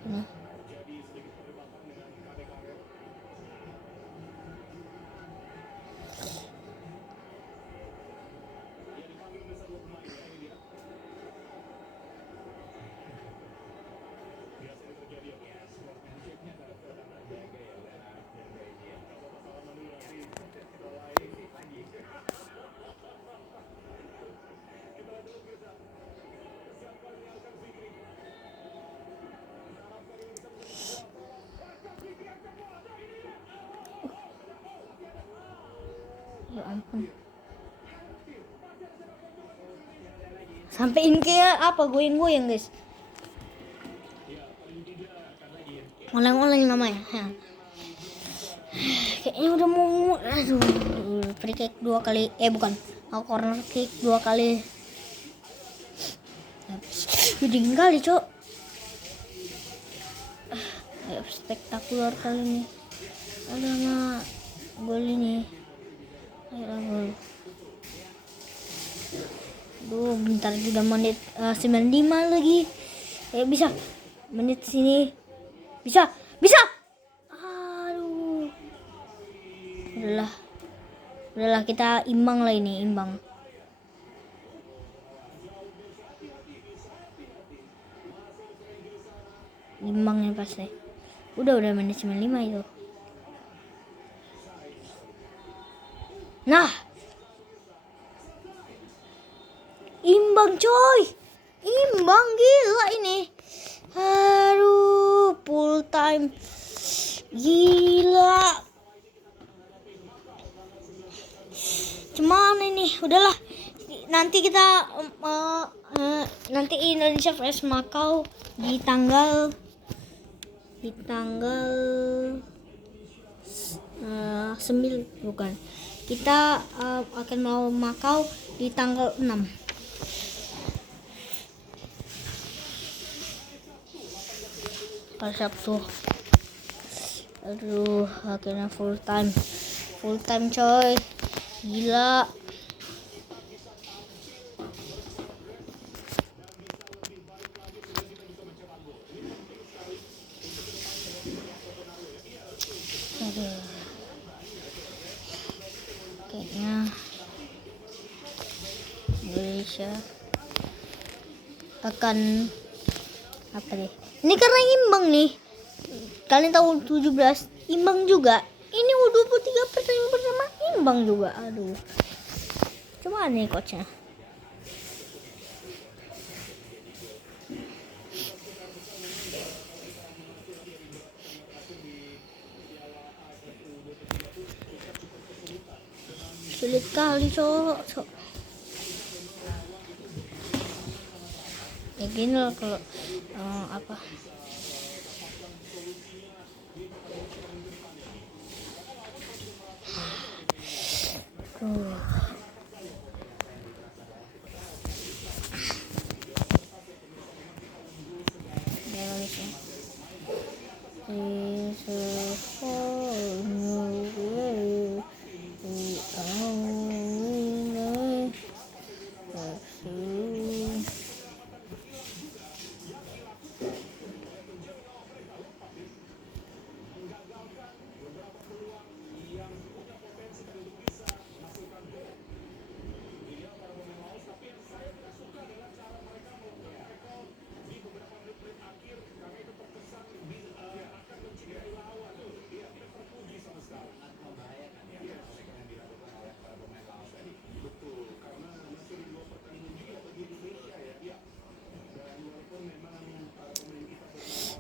ini. Ya ampun. Sampein kayak apa goyang-goyang guys. Oleng-oleng namanya. Kayaknya udah mau free kick 2 kali. Bukan. Corner kick 2 kali. Gede kali, Cok. Spektakuler kali ini. Ada mah gol ini. Gol. Bentar juga menit 95 lagi. Bisa. Menit sini. Bisa. Aduh. Udahlah kita imbang lah ini, imbang. Imbangnya pasti. Udah menit 95 itu. Nah. Imbang coy. Imbang gila ini. Aduh, full time. Gila. Cuman ini udahlah. Nanti kita nanti Indonesia vs Makau di tanggal 9 bukan. Kita akan mau Makau di tanggal 6. Hari Sabtu. Aduh, akhirnya full time coy, gila. Aduh, kayaknya Indonesia akan apa deh, ini karena imbang nih. Kalian tahu 17 imbang juga. Ini U23 pertandingan pertama imbang juga. Aduh. Coba nih coachnya. Sulit kali cok. Ya gini loh kalau apa?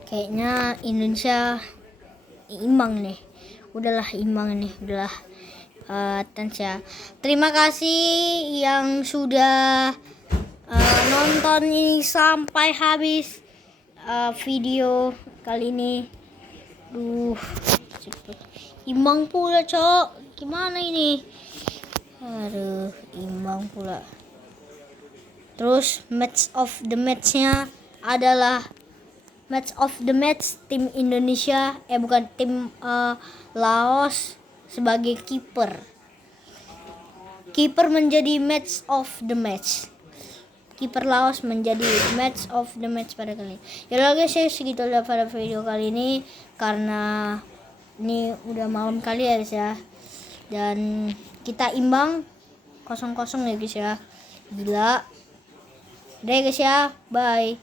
Kayaknya Indonesia imbang nih. Udahlah imbang nih, udahlah. Tansya. Terima kasih yang sudah nonton ini sampai habis video kali ini. Imbang pula cok. Gimana ini? Aduh, imbang pula. Terus match of the match-nya adalah tim Indonesia, bukan tim Laos sebagai kiper. Kiper menjadi match of the match. Kiper Laos menjadi match of the match pada kali ini. Ya udah guys, segitu aja pada video kali ini karena ini udah malam kali ya guys ya. Dan kita imbang 0-0 ya guys ya. Gila. Udah ya guys ya. Bye.